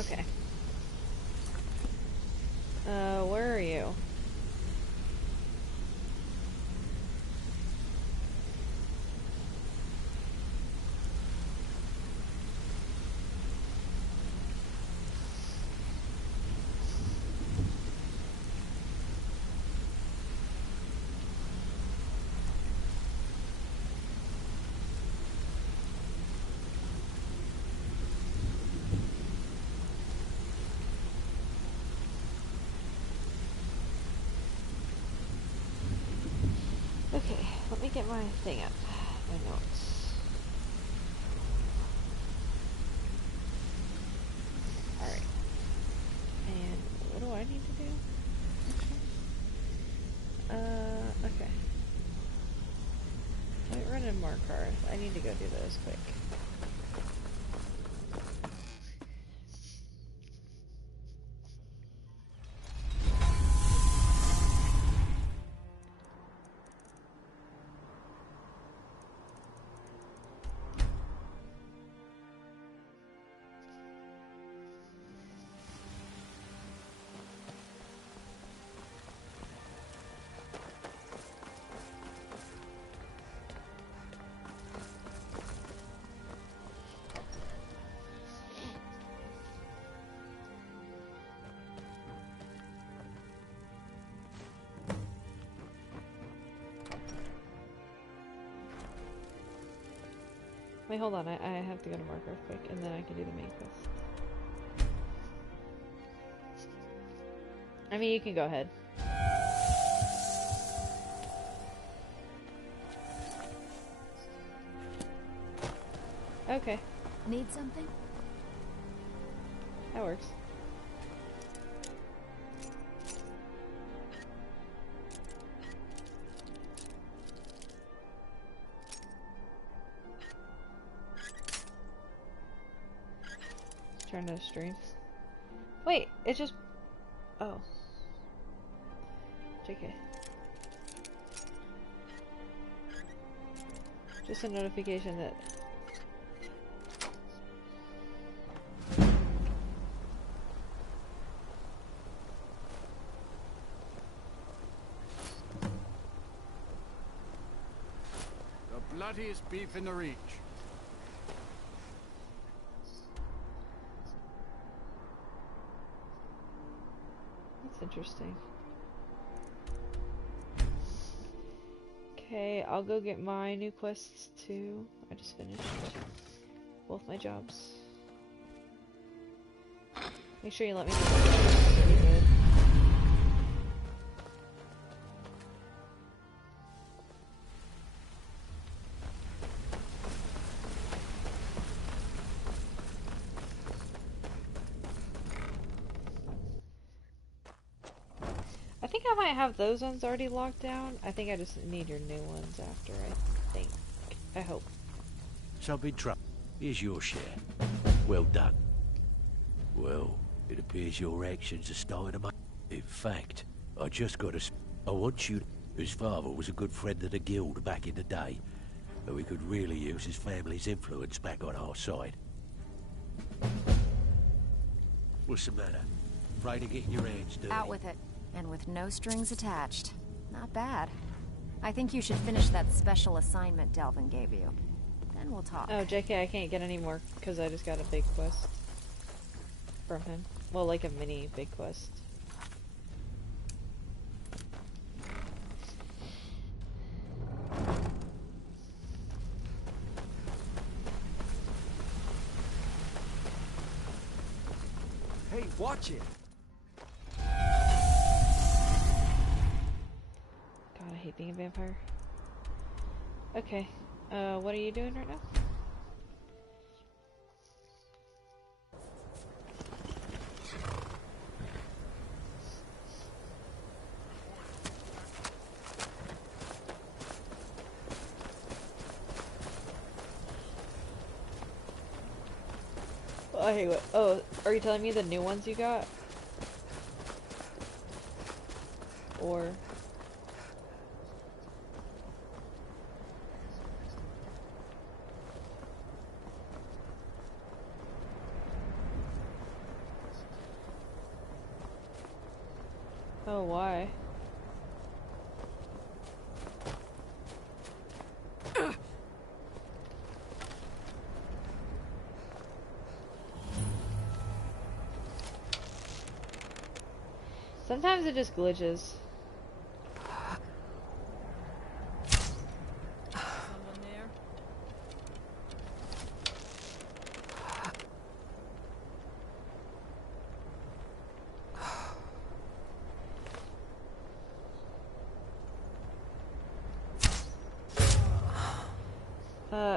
Okay. Where are you? Okay, let me get my thing up. My notes. Alright. And what do I need to do? Okay. Might run in more cars. I need to go do those quick. Wait, hold on. I have to go to marker quick, and then I can do the main quest. I mean, you can go ahead. Okay. Need something? That works. Trying to stream. Wait, it just... Oh. JK. Just a notification that... The bloodiest beef in the reach. Interesting. Okay, I'll go get my new quests too. I just finished both my jobs. Make sure you let me know. I think I might have those ones already locked down. I think I just need your new ones after, I think. I hope. So I've been trouble. Here's your share. Well done. Well, it appears your actions are starting to make... In fact, I just got to... I want you... His father was a good friend of the guild back in the day, but we could really use his family's influence back on our side. What's the matter? Afraid of getting your hands dirty? Out with it. And with no strings attached. Not bad. I think you should finish that special assignment Delvin gave you. Then we'll talk. Oh, JK, I can't get any more because I just got a big quest from him. Well, like a mini big quest. Hey, watch it! God, I hate being a vampire. Okay, what are you doing right now? Oh, hey, what? Oh, are you telling me the new ones you got? Or... Oh, why? Sometimes it just glitches. Someone there?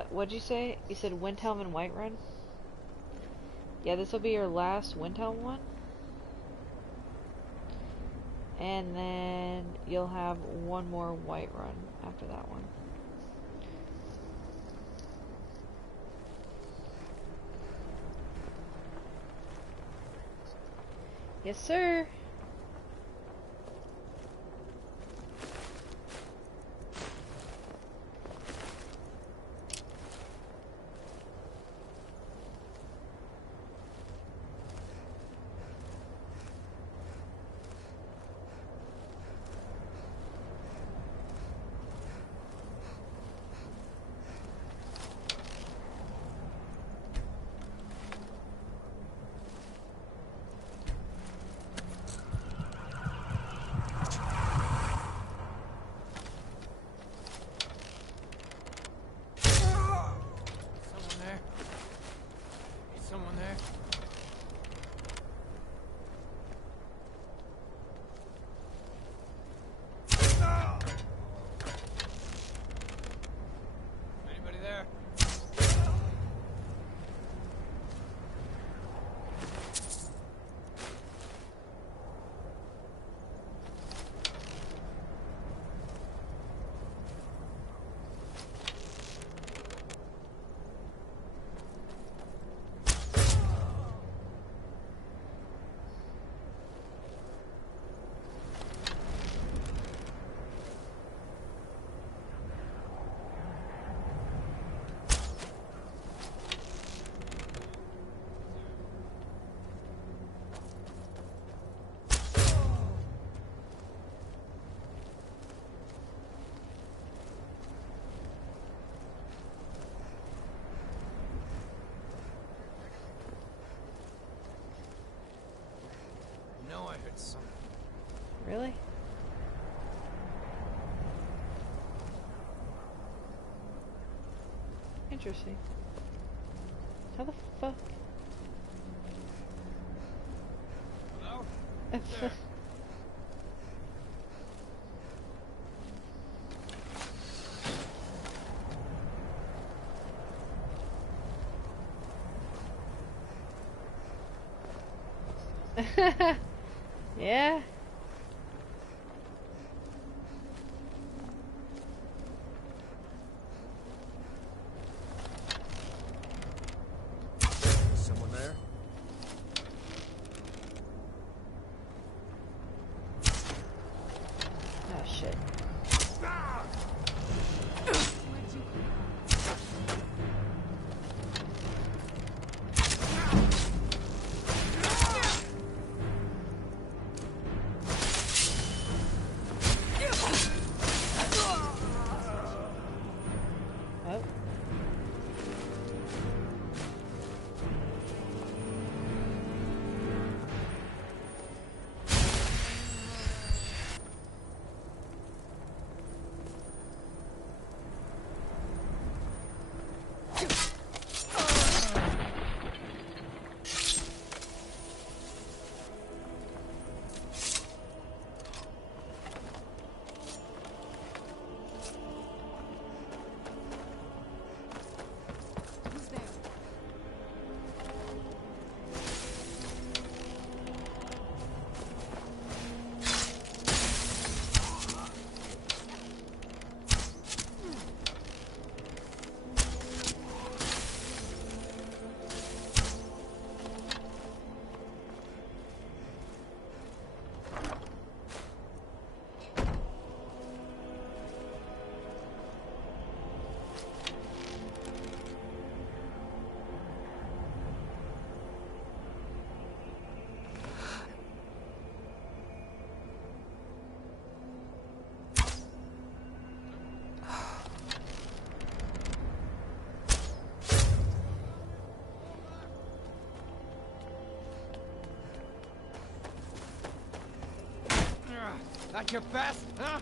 What'd you say? You said Windhelm and Whiterun? Yeah, this will be your last Windhelm one. And then you'll have one more Whiterun after that one. Yes, sir. Someone there? Anybody there? No, I heard something. Really? Interesting. How the fuck? Hello? There. Yeah. Someone there? Oh shit. That your best, huh?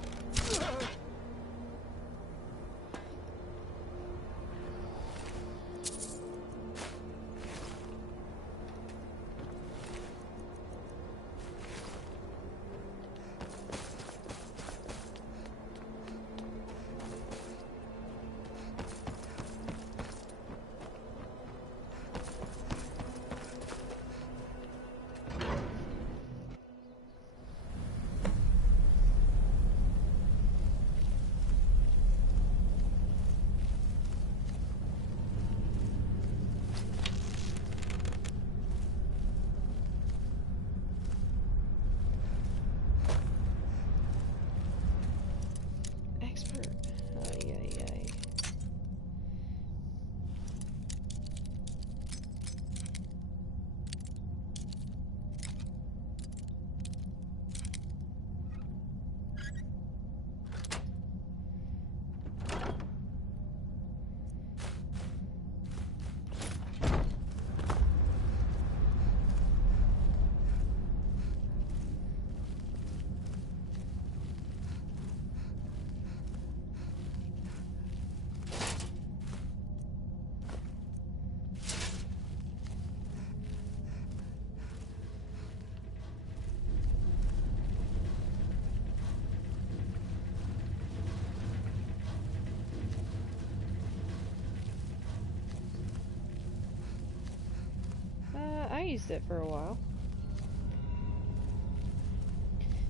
Expert. Ay, ay, ay. I used it for a while.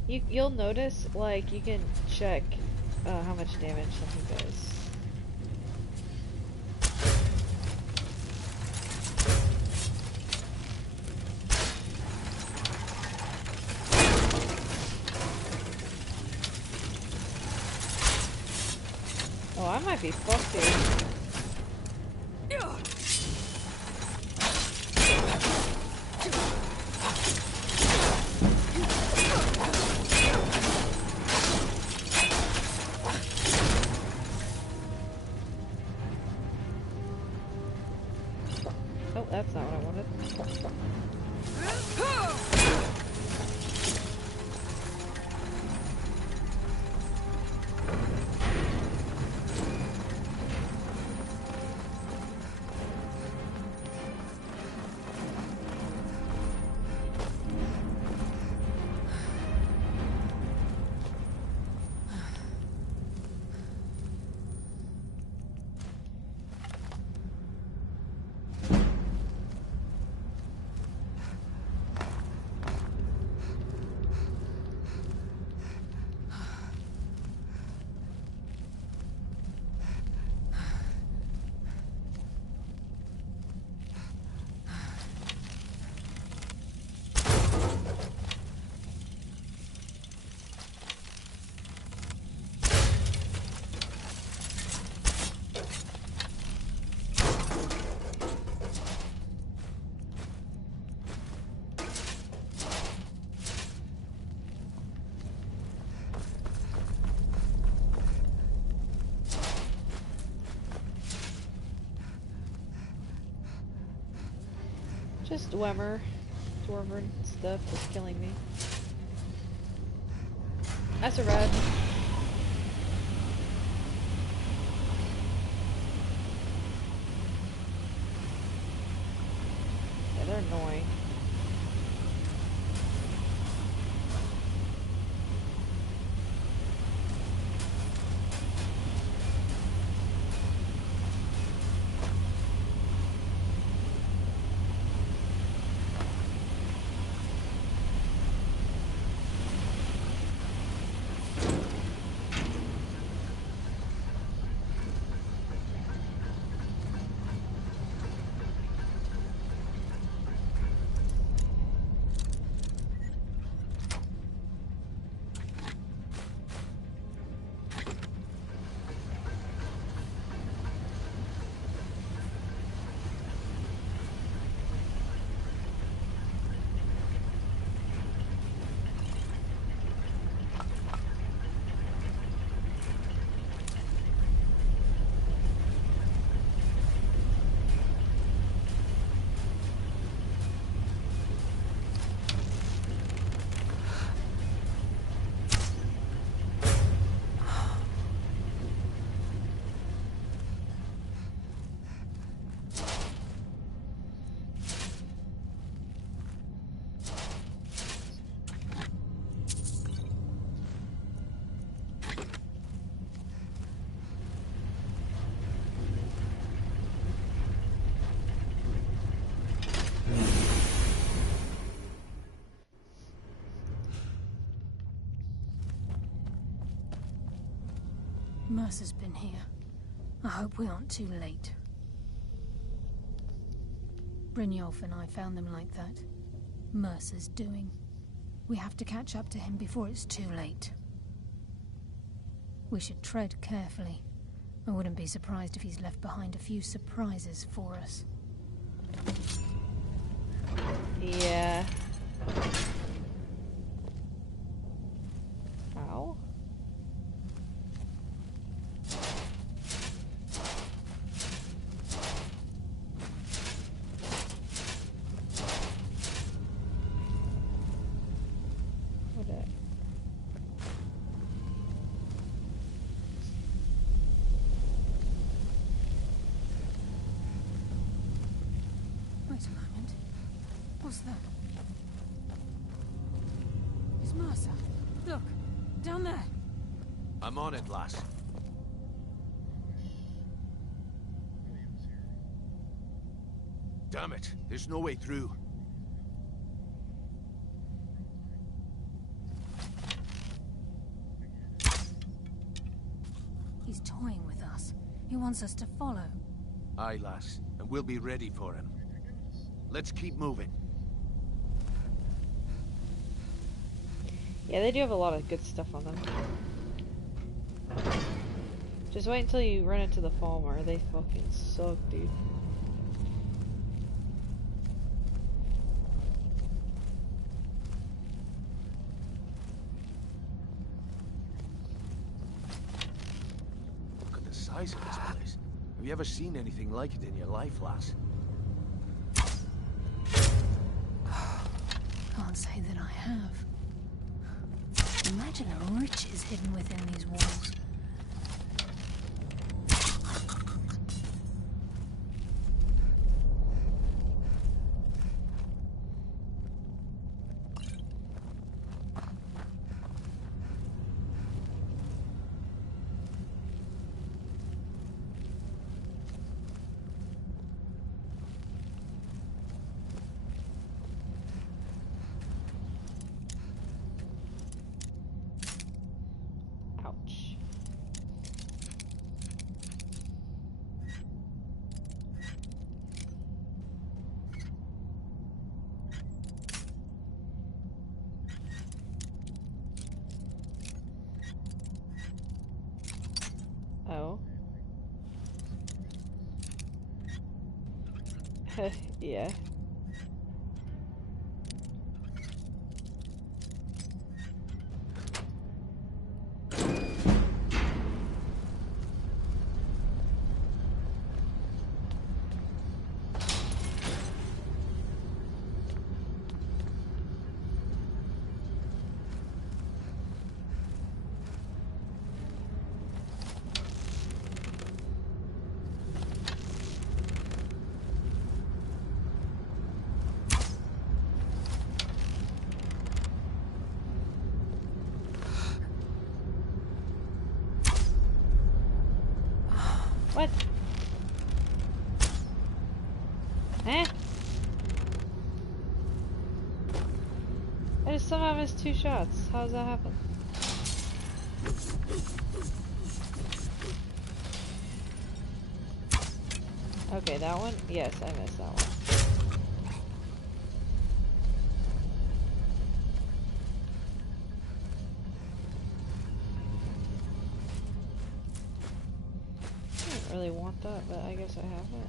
You'll notice, like, you can check how much damage something does. Oh, I might be fucked here. Oh, that's not what I wanted. Just Dwemer. Dwarven stuff is killing me. I survived. Yeah, they're annoying. Mercer's been here. I hope we aren't too late. Brynjolf and I found them like that. Mercer's doing. We have to catch up to him before it's too late. We should tread carefully. I wouldn't be surprised if he's left behind a few surprises for us. Yeah. Ow. What a... Wait a moment. What's that? It's Mercer. Look, down there. I'm on it, lass. Damn it, there's no way through. He's toying with us. He wants us to follow. Aye, lass, and we'll be ready for him. Let's keep moving. Yeah, they do have a lot of good stuff on them. Just wait until you run into the Falmer. They fucking suck, dude. Look at the size of this place. Have you ever seen anything like it in your life, lass? Can't say that I have. Imagine the riches hidden within these walls. Ouch. Oh. Yeah. What? Eh? I just somehow missed 2 shots. How does that happen? Okay, that one? Yes, I missed that one. I didn't really want that, but I guess I have it.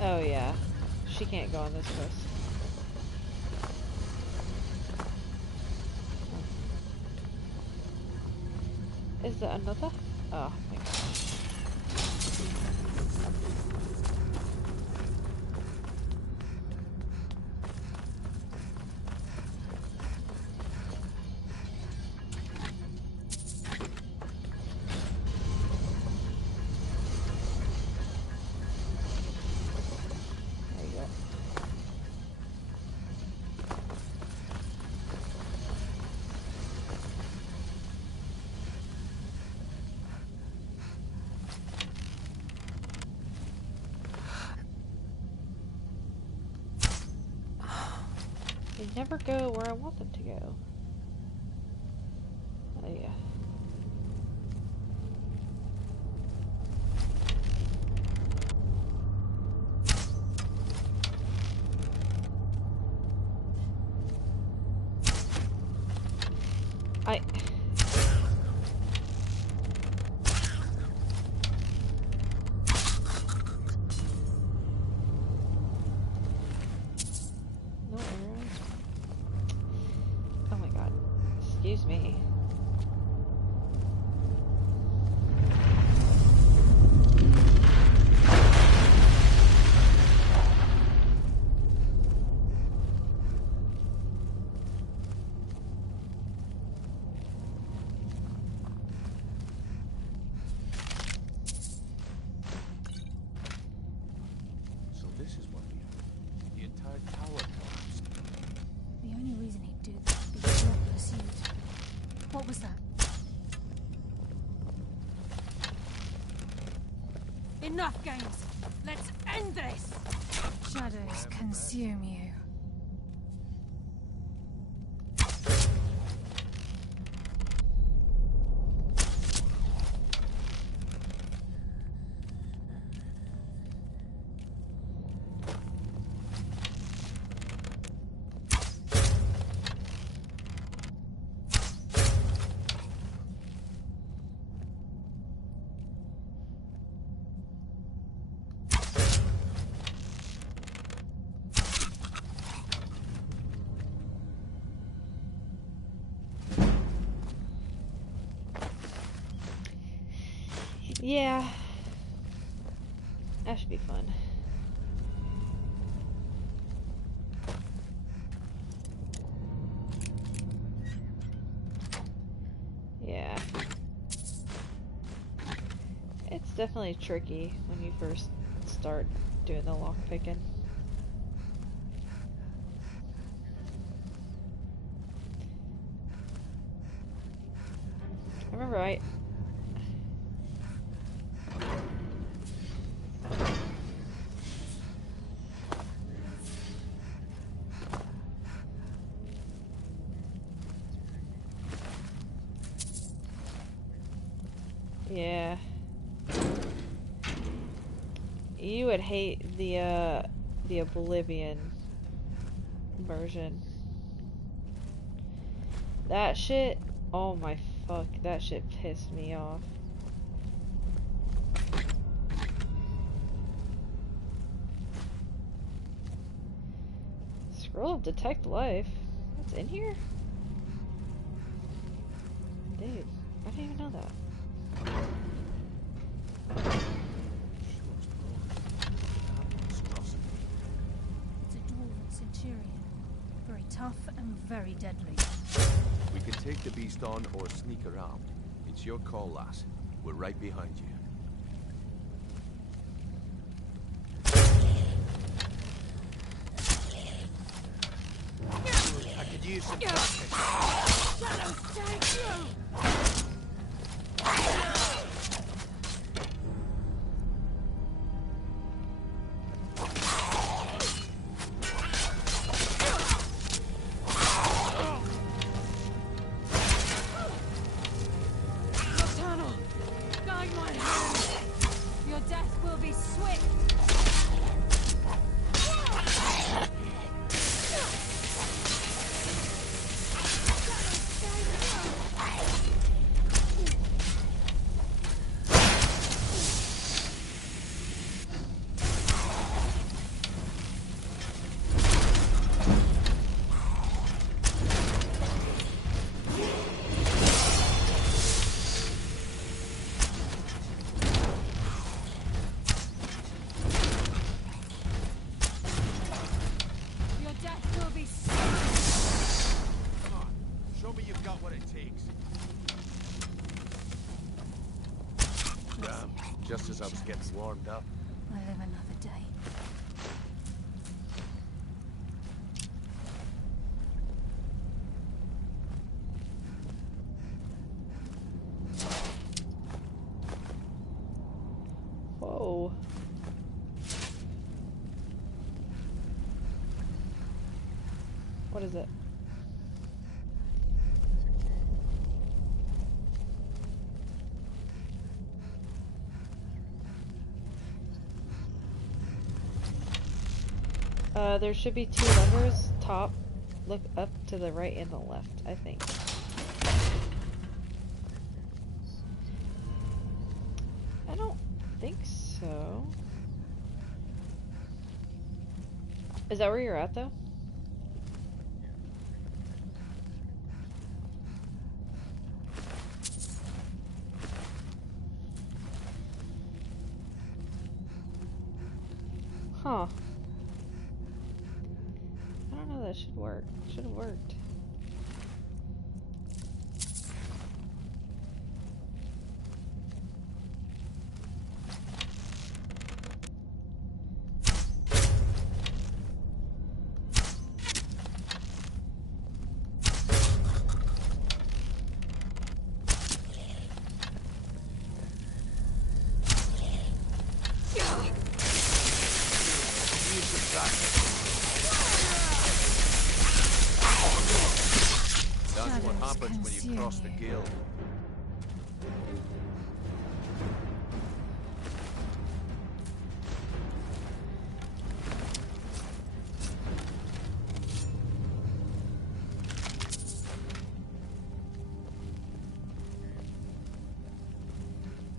Oh yeah, she can't go on this quest. Is there another? Oh my gosh. There you go. They never go where I want them to go. Oh yeah. I... No arrows. Oh my god. Excuse me. So this is what the entire tower collapsed. The only reason he'd do that is because you're in pursuit. What was that? Enough games! Let's end this! Shadows consume you. Yeah. That should be fun. Yeah. It's definitely tricky when you first start doing the lock picking. I remember yeah. You would hate the Oblivion version. That shit, oh my fuck, that shit pissed me off. Scroll of Detect Life? What's in here? Dude, I didn't even know that. It's a dwarven centurion. Very tough and very deadly. We can take the beast on or sneak around. It's your call, lass. We're right behind you. I could use some practice. Shadows take you! Tunnel! Guide my hand! Your death will be swift! Shadows take you! Just as I was getting warmed up. I live another day. Whoa. What is it? There should be 2 levers. Top, look up to the right and the left, I think. I don't think so. Is that where you're at, though? Huh. I don't know, that should work. Should have worked. That's what happens when you cross the guild.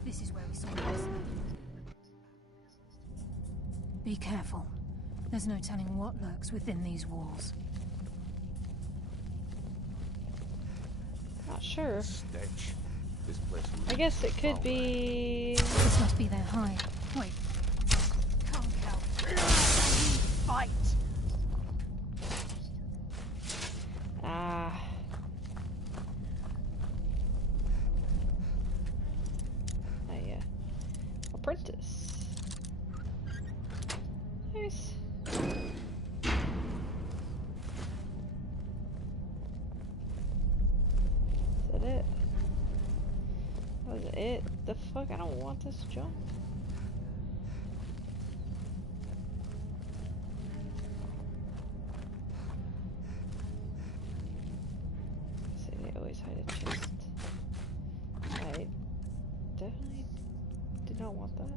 This is where we saw this. Be careful. There's no telling what lurks within these walls. Not sure. Stench. This place I guess it could be... This must be their hide. Wait. Come, Cal. Fight! Ah. Apprentice. Nice. Is that it? That was it? The fuck? I don't want this jump. See, they always hide a chest. I definitely did not want that.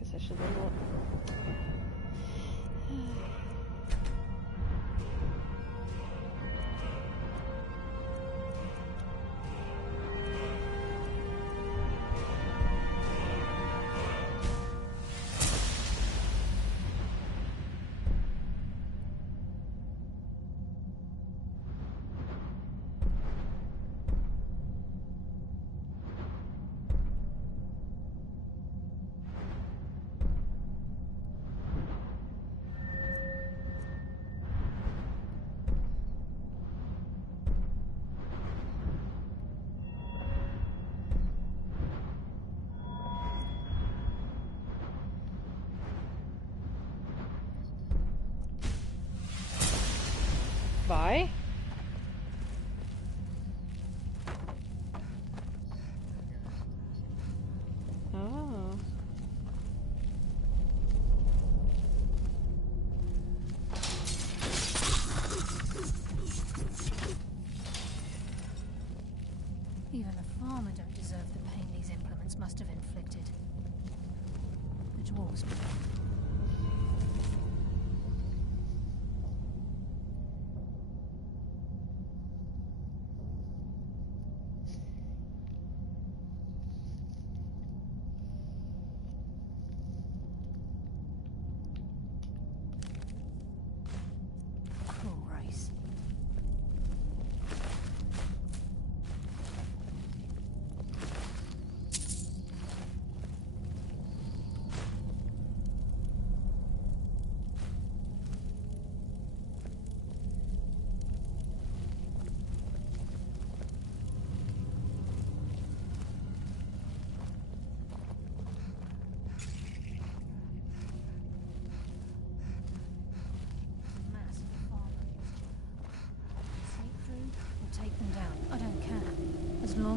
Guess I should level up. Bye. Oh. Even a farmer don't deserve the pain these implements must have inflicted. The dwarves.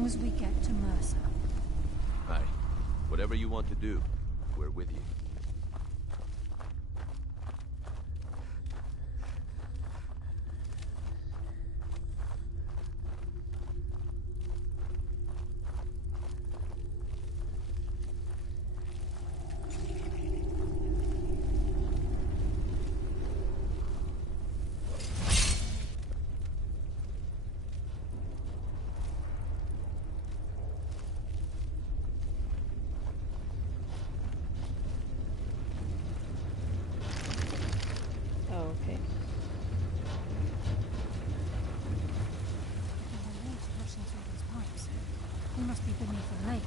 as we get to Mercer. Aye. Whatever you want to do, we're with you. Oh, okay. The water rushing through these pipes. We must be beneath the lake.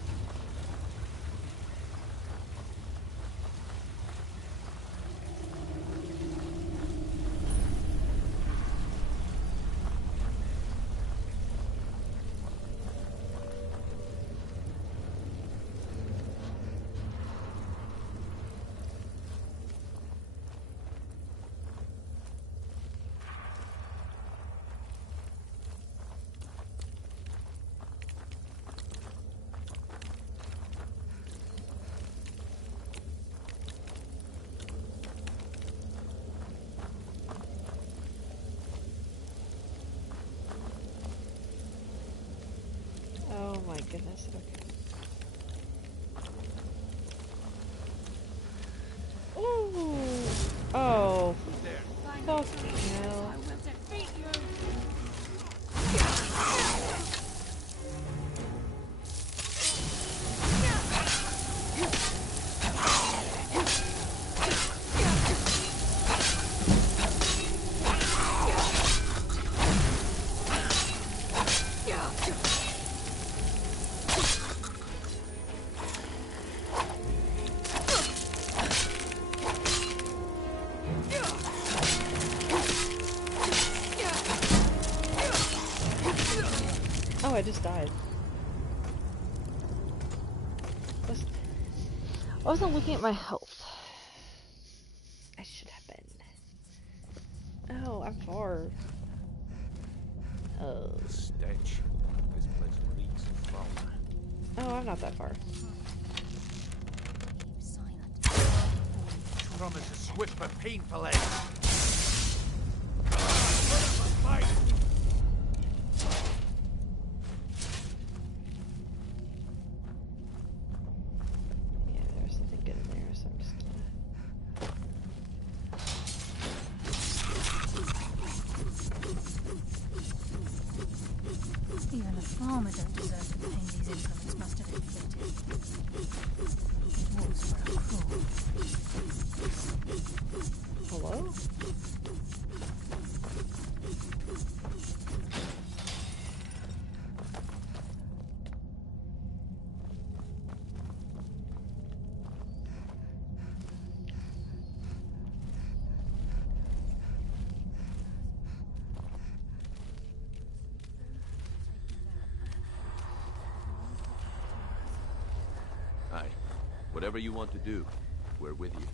Oh my goodness, okay. Ooh! Oh, fucking hell. I will defeat you. Oh, I just died. I wasn't looking at my health. I should have been. Oh, I'm far. Oh. The stench. This place reeks of foul. Oh, I'm not that far. Keep silent. Promise a swift but painful end. Yeah, there's something good in there, so I'm just gonna... Even a farmer don't deserve the pain these implements must have inflicted. Dwarves were cruel. Hello? Aye. Whatever you want to do, we're with you.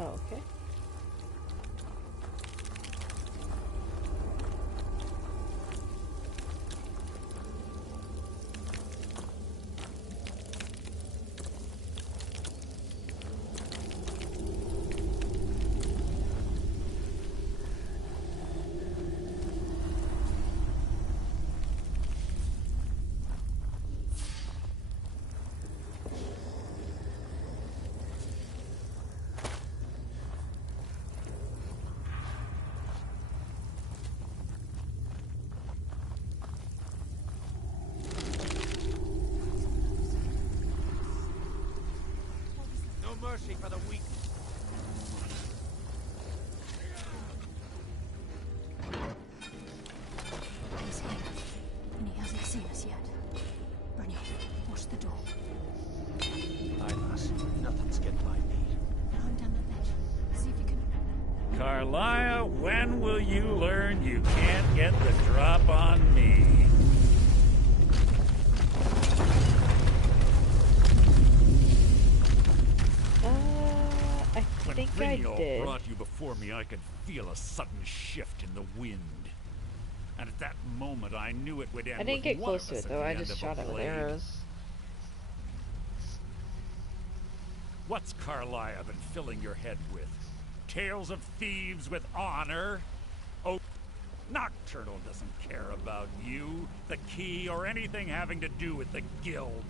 Oh, okay. mercy for the weak. He's here, and he hasn't seen us yet. Brynjolf, watch the door. Aye, lass. Nothing's getting by me. Climb down that ledge. See if you can... Carlia, when will you learn you can't get the drop on me? I think I did. Brought you before me, I could feel a sudden shift in the wind. And at that moment, I knew it would end. I didn't get with one close of to us it at though, the I end just of a shot it with blade. arrows. What's Carlia been filling your head with? Tales of thieves with honor? Oh, Nocturnal doesn't care about you, the key, or anything having to do with the guild.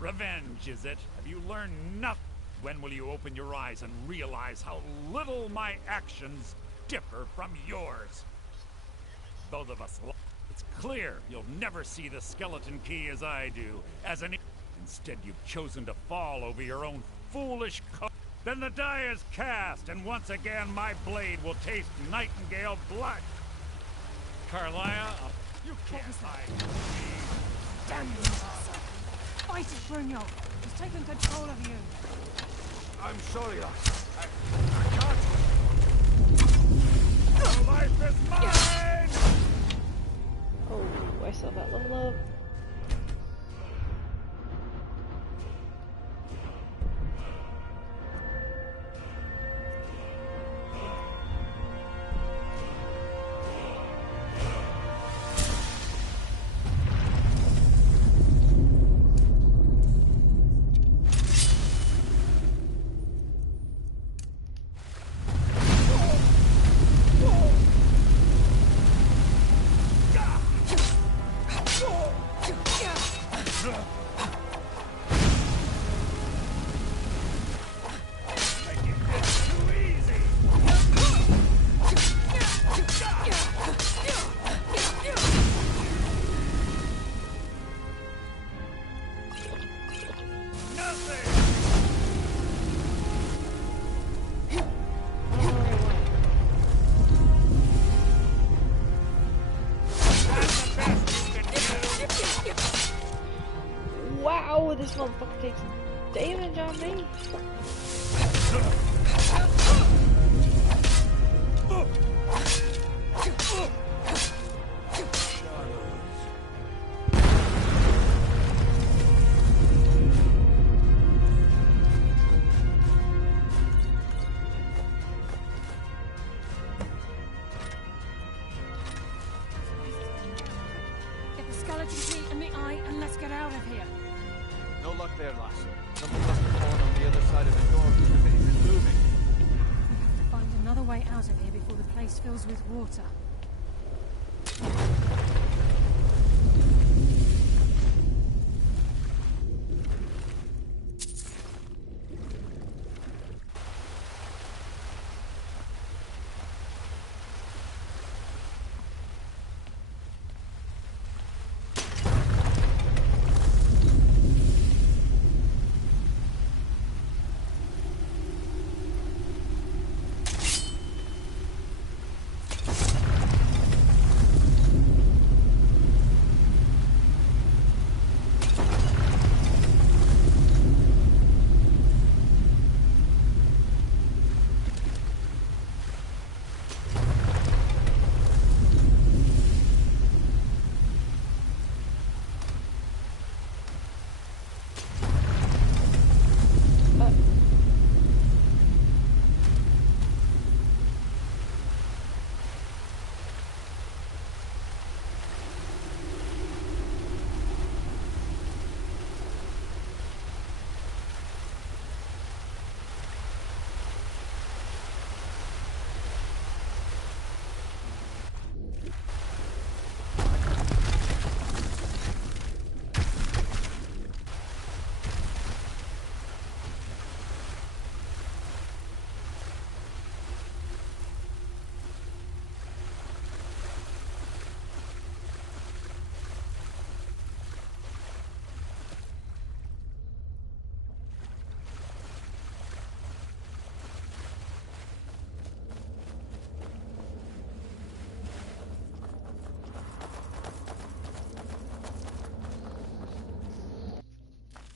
Revenge, is it? Have you learned nothing? When will you open your eyes and realize how little my actions differ from yours? Both of us, it's clear you'll never see the skeleton key as I do, as an... Instead, you've chosen to fall over your own foolish code. Then the die is cast, and once again my blade will taste nightingale blood. Carlia, you can't hide from me. Damn you, Mercer. Fight it, Brynjolf. He's taken control of you. I'm sorry, lass. I can't. Your life is mine! Oh, I saw that level up. Wow, this motherfucker takes damage on me. Get the skeleton key and the eye, and let's get out of here. No luck there, lass. Something must have fallen on the other side of the door because it isn't moving. We have to find another way out of here before the place fills with water.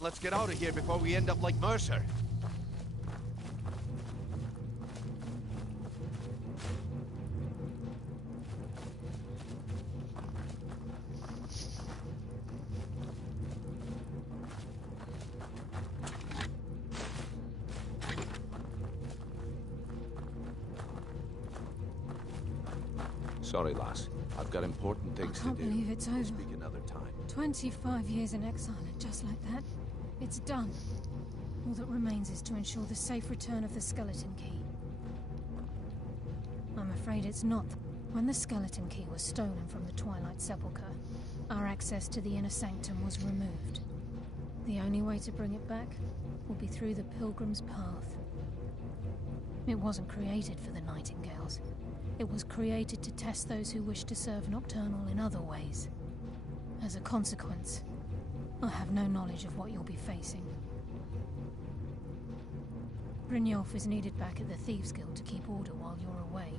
let's get out of here before we end up like Mercer. Sorry, lass. I've got important things to do. I can't believe it's We'll over. speak another time. 25 years in exile, and just like that, it's done. All that remains is to ensure the safe return of the skeleton key. I'm afraid it's not. When the skeleton key was stolen from the Twilight Sepulchre, our access to the inner sanctum was removed. The only way to bring it back will be through the Pilgrim's Path. It wasn't created for the Nightingales. It was created to test those who wish to serve Nocturnal in other ways. As a consequence, I have no knowledge of what you'll be facing. Brynjolf is needed back at the Thieves' Guild to keep order while you're away.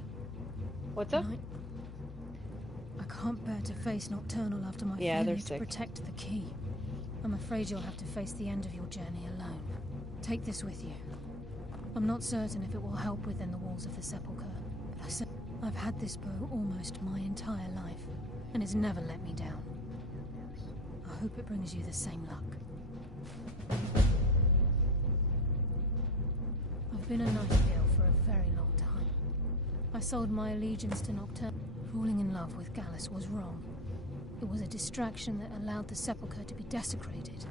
What's up? I can't bear to face Nocturnal after my Yeah, they're failure to sick. protect the key. I'm afraid you'll have to face the end of your journey alone. Take this with you. I'm not certain if it will help within the walls of the Sepulchre, but I've had this bow almost my entire life, and it's never let me down. I hope it brings you the same luck. I've been a Nightingale for a very long time. I sold my allegiance to Nocturnal. Falling in love with Gallus was wrong. It was a distraction that allowed the Sepulchre to be desecrated,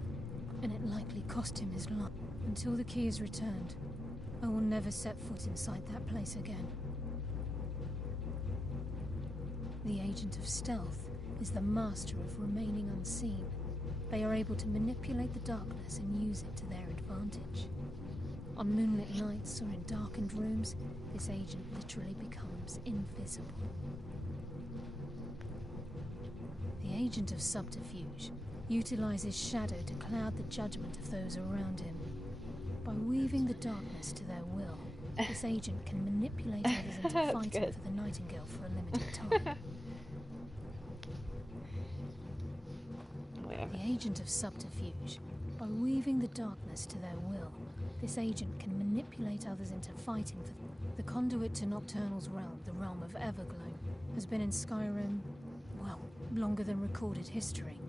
and it likely cost him his life. Until the key is returned, I will never set foot inside that place again. The Agent of Stealth is the master of remaining unseen. They are able to manipulate the darkness and use it to their advantage. On moonlit nights or in darkened rooms, this agent literally becomes invisible. The Agent of Subterfuge utilizes shadow to cloud the judgment of those around him. By weaving the darkness to their will, this agent can manipulate others into fighting good. for the Nightingale for a limited time. The Agent of Subterfuge. By weaving the darkness to their will, this agent can manipulate others into fighting for the conduit to Nocturnal's realm, the realm of Everglow, has been in Skyrim, well, longer than recorded history.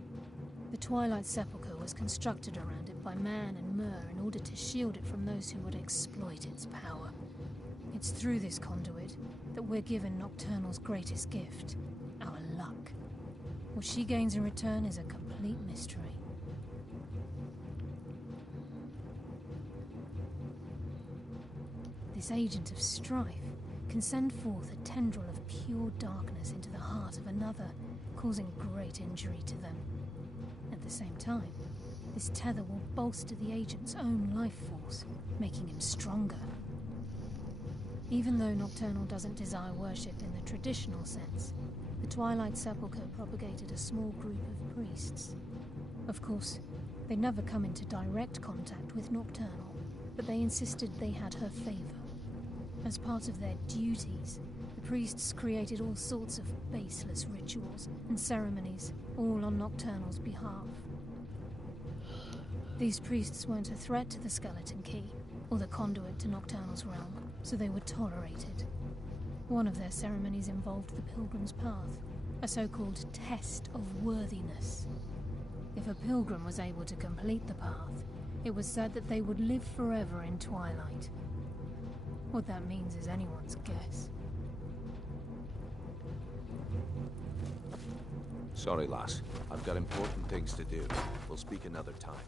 The Twilight Sepulchre was constructed around it by man and Myr in order to shield it from those who would exploit its power. It's through this conduit that we're given Nocturnal's greatest gift, our luck. What she gains in return is a complete mystery. This agent of strife can send forth a tendril of pure darkness into the heart of another, causing great injury to them. At the same time, this tether will bolster the agent's own life force, making him stronger. Even though Nocturnal doesn't desire worship in the traditional sense, the Twilight Sepulchre propagated a small group of priests. Of course, they never come into direct contact with Nocturnal, but they insisted they had her favor. As part of their duties, the priests created all sorts of baseless rituals and ceremonies, all on Nocturnal's behalf. These priests weren't a threat to the Skeleton Key, or the conduit to Nocturnal's realm, so they were tolerated. One of their ceremonies involved the Pilgrim's Path, a so-called test of worthiness. If a pilgrim was able to complete the path, it was said that they would live forever in Twilight. What that means is anyone's guess. Sorry, lass. I've got important things to do. We'll speak another time.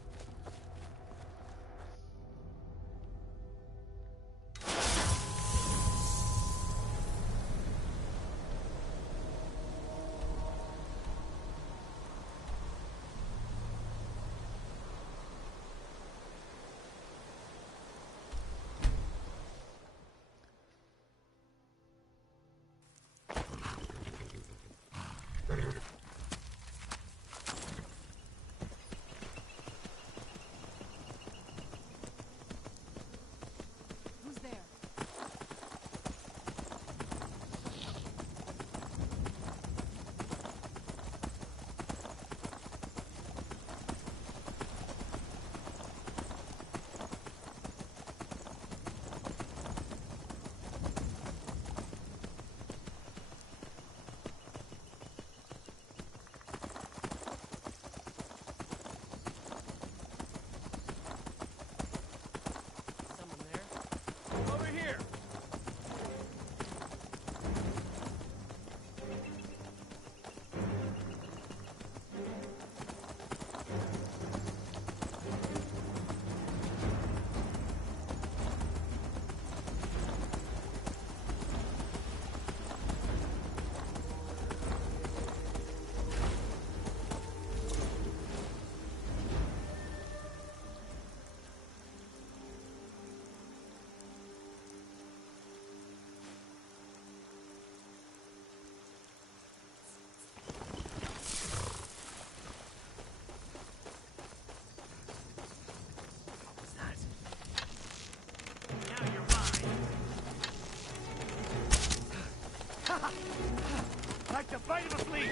Like the bite of a flea!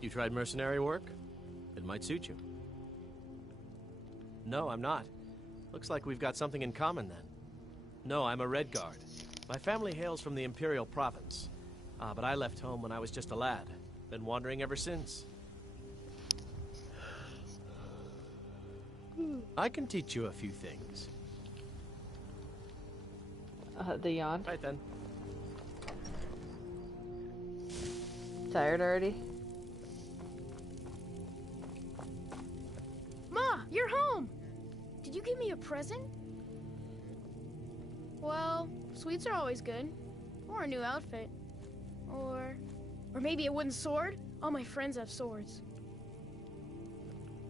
You tried mercenary work? It might suit you. No, I'm not. Looks like we've got something in common then. No, I'm a Red Guard. My family hails from the Imperial Province. But I left home when I was just a lad. Been wandering ever since. I can teach you a few things. The yawn. Right then. Tired already? Ma, you're home! Did you give me a present? Well, sweets are always good. Or a new outfit. Or maybe a wooden sword? All my friends have swords.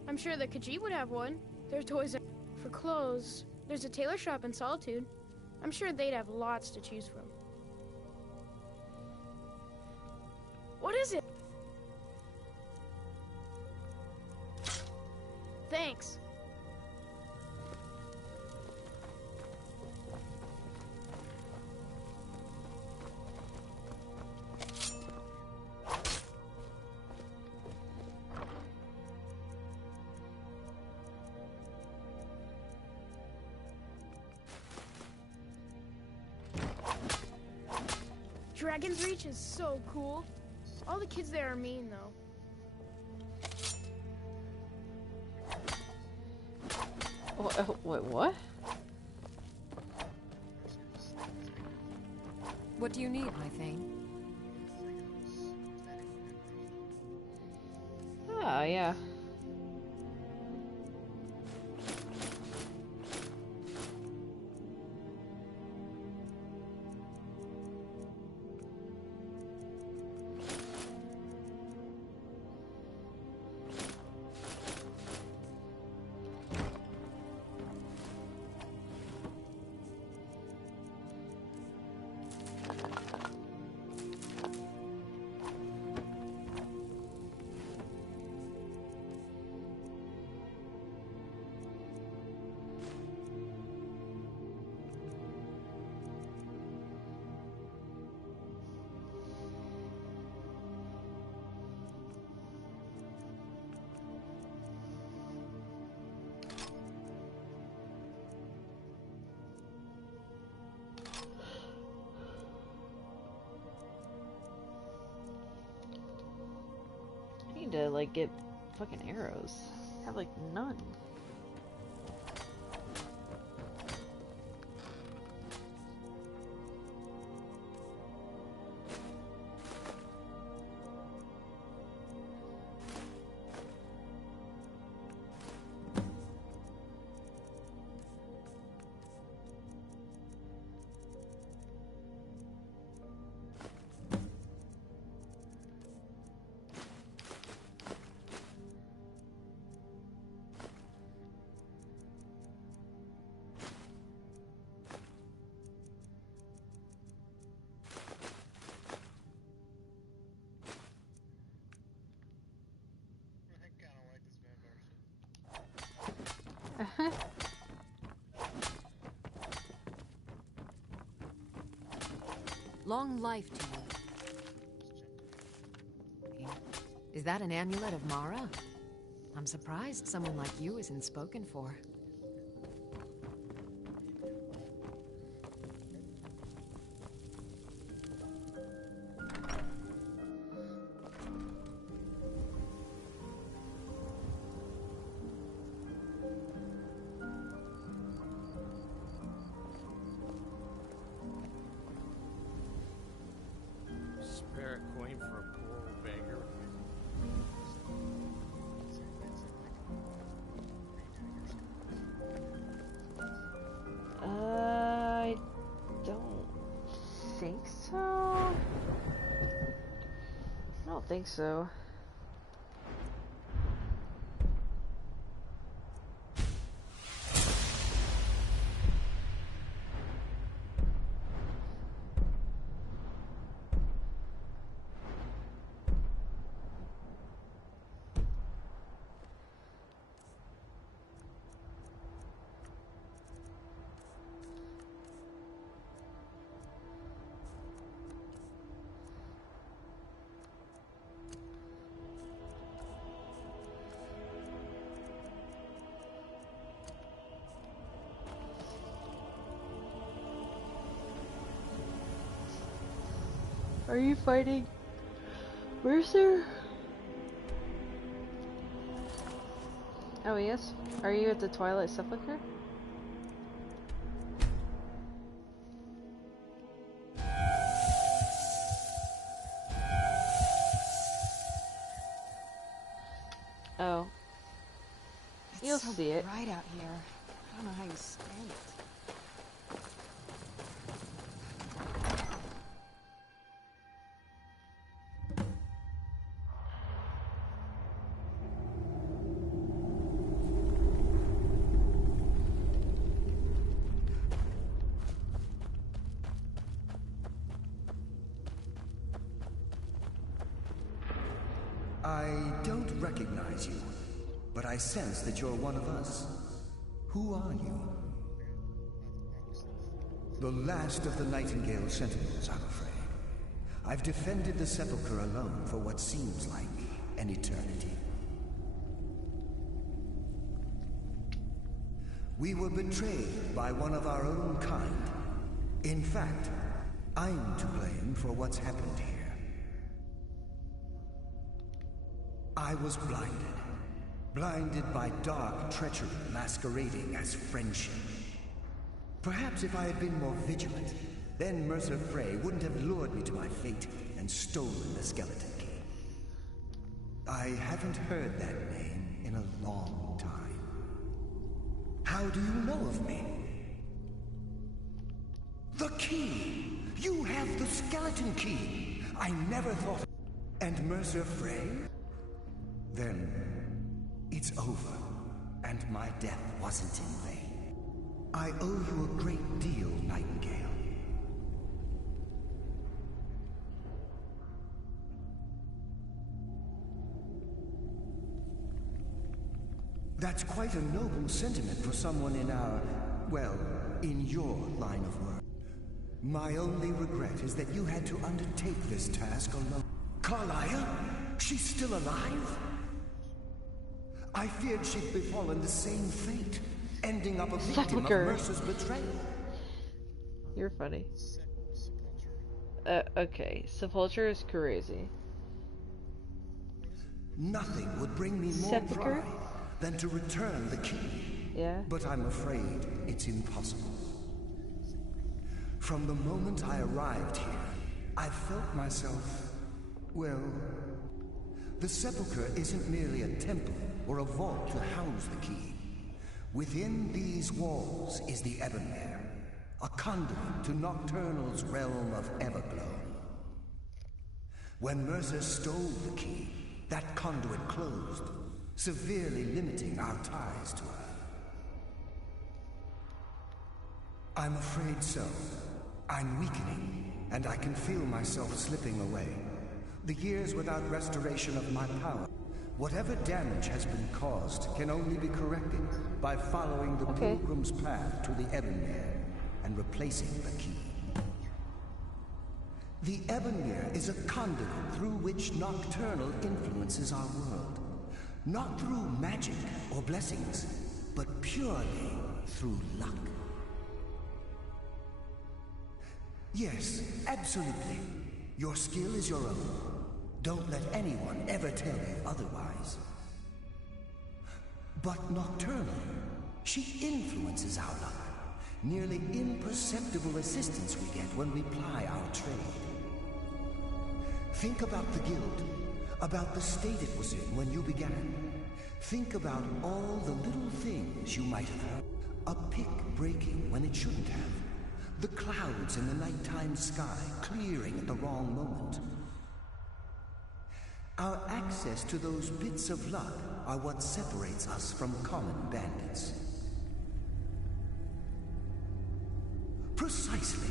I'm sure that Khajiit would have one. There's toys for clothes. There's a tailor shop in Solitude. I'm sure they'd have lots to choose from. What is it? Thanks. Dragon's Reach is so cool. All the kids there are mean, though. Wait, what? What do you need, my thing? Oh, yeah. I need to, like, get fucking arrows. I have, like, none. Long life to you. Is that an amulet of Mara? I'm surprised someone like you isn't spoken for. Spare a coin for a poor old beggar. I don't think so. I don't think so. Are you fighting Mercer? Oh yes. Are you at the Twilight Sepulchre? Oh. You'll so see it. bright out here. I don't know how you stand it. I don't recognize you, but I sense that you're one of us. Who are you? The last of the Nightingale Sentinels, I'm afraid. I've defended the Sepulchre alone for what seems like an eternity. We were betrayed by one of our own kind. In fact, I'm to blame for what's happened here. I was blinded. Blinded by dark treachery masquerading as friendship. Perhaps if I had been more vigilant, then Mercer Frey wouldn't have lured me to my fate and stolen the skeleton key. I haven't heard that name in a long time. How do you know of me? The key! You have the skeleton key! I never thought... And Mercer Frey? Then, it's over, and my death wasn't in vain. I owe you a great deal, Nightingale. That's quite a noble sentiment for someone in our, well, in your line of work. My only regret is that you had to undertake this task alone. Carlyle? She's still alive? I feared she'd befallen the same fate, ending up a victim of Mercer's betrayal. You're funny. Okay, Sepulchre is crazy. Nothing would bring me more pride than to return the key. Yeah? But I'm afraid it's impossible. From the moment I arrived here, I felt myself, well... The Sepulchre isn't merely a temple or a vault to house the key. Within these walls is the Ebonmere, a conduit to Nocturnal's realm of Everglow. When Mercer stole the key, that conduit closed, severely limiting our ties to her. I'm afraid so. I'm weakening, and I can feel myself slipping away. The years without restoration of my power. Whatever damage has been caused can only be corrected by following the pilgrim's path to the Ebonmere and replacing the key. The Ebonmere is a conduit through which Nocturnal influences our world. Not through magic or blessings, but purely through luck. Yes, absolutely. Your skill is your own. Don't let anyone ever tell you otherwise. But Nocturnal, she influences our luck. Nearly imperceptible assistance we get when we ply our trade. Think about the guild, about the state it was in when you began. Think about all the little things you might have heard. A pick breaking when it shouldn't have. The clouds in the nighttime sky clearing at the wrong moment. Our access to those bits of luck are what separates us from common bandits. Precisely.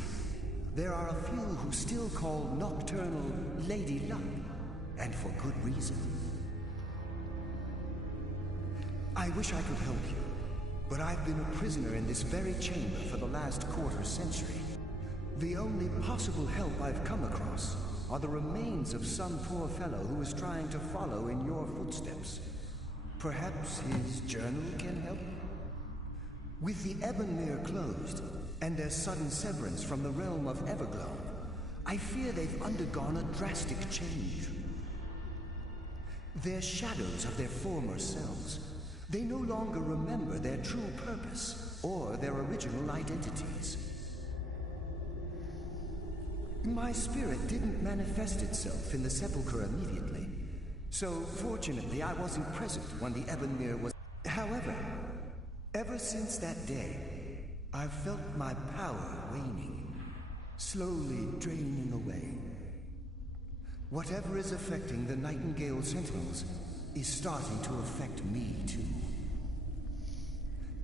There are a few who still call Nocturnal Lady Luck, and for good reason. I wish I could help you, but I've been a prisoner in this very chamber for the last quarter century. The only possible help I've come across are the remains of some poor fellow who is trying to follow in your footsteps. Perhaps his journal can help? With the Ebonmere closed, and their sudden severance from the realm of Everglow, I fear they've undergone a drastic change. They're shadows of their former selves. They no longer remember their true purpose or their original identities. My spirit didn't manifest itself in the sepulchre immediately, so fortunately I wasn't present when the Ebonmere was... However, ever since that day, I've felt my power waning, slowly draining away. Whatever is affecting the Nightingale Sentinels is starting to affect me too.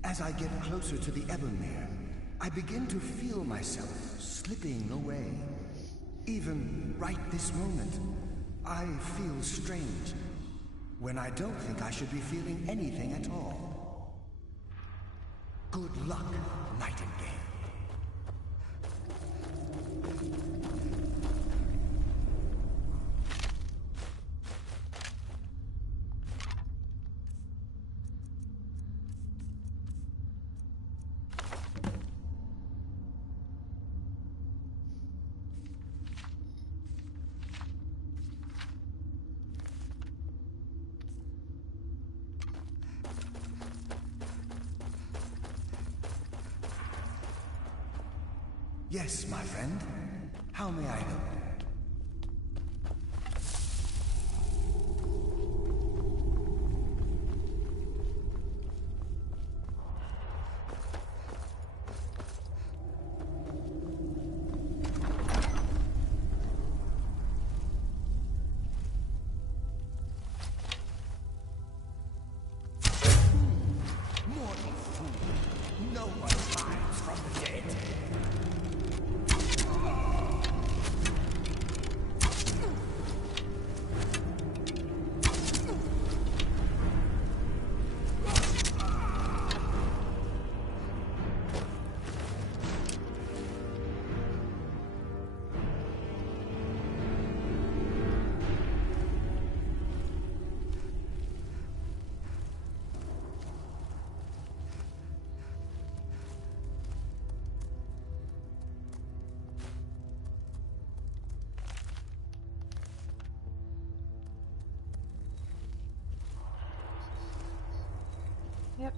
As I get closer to the Ebonmere, I begin to feel myself slipping away. Even right this moment, I feel strange, when I don't think I should be feeling anything at all. Good luck, Nightingale. Yes, my friend. How may I help? Mortal fool. No one hides from the dead. Yep.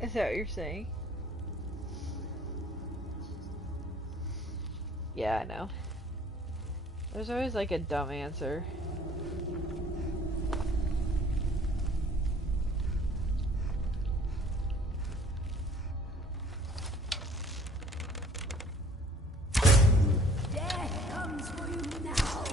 Is that what you're saying? Yeah, I know. There's always like a dumb answer. Death comes for you now.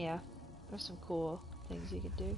Yeah, there's some cool things you could do.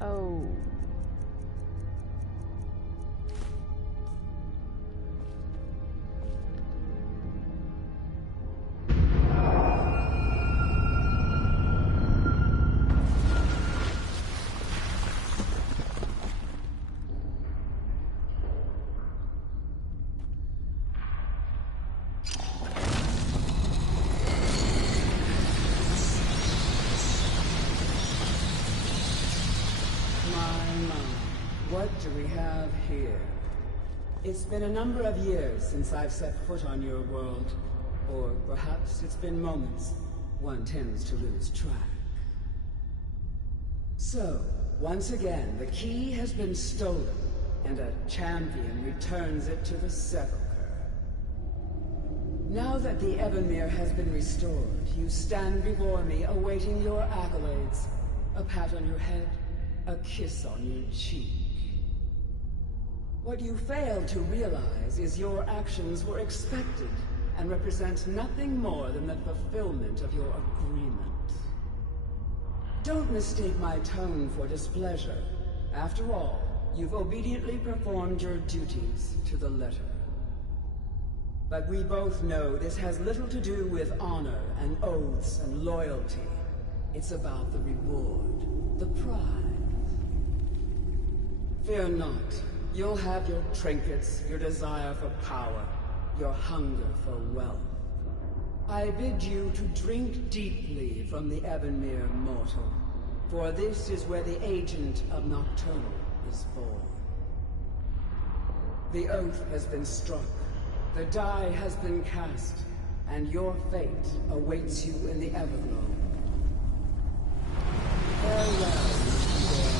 Oh. What do we have here? It's been a number of years since I've set foot on your world. Or perhaps it's been moments. One tends to lose track. So, once again, the key has been stolen, and a champion returns it to the sepulchre. Now that the Evanmere has been restored, you stand before me awaiting your accolades. A pat on your head, a kiss on your cheek. What you fail to realize is your actions were expected and represent nothing more than the fulfillment of your agreement. Don't mistake my tone for displeasure. After all, you've obediently performed your duties to the letter. But we both know this has little to do with honor and oaths and loyalty. It's about the reward, the prize. Fear not. You'll have your trinkets, your desire for power, your hunger for wealth. I bid you to drink deeply from the Evanmere mortal, for this is where the agent of Nocturnal is born. The oath has been struck, the die has been cast, and your fate awaits you in the Everglow. Farewell, Mr. Bear.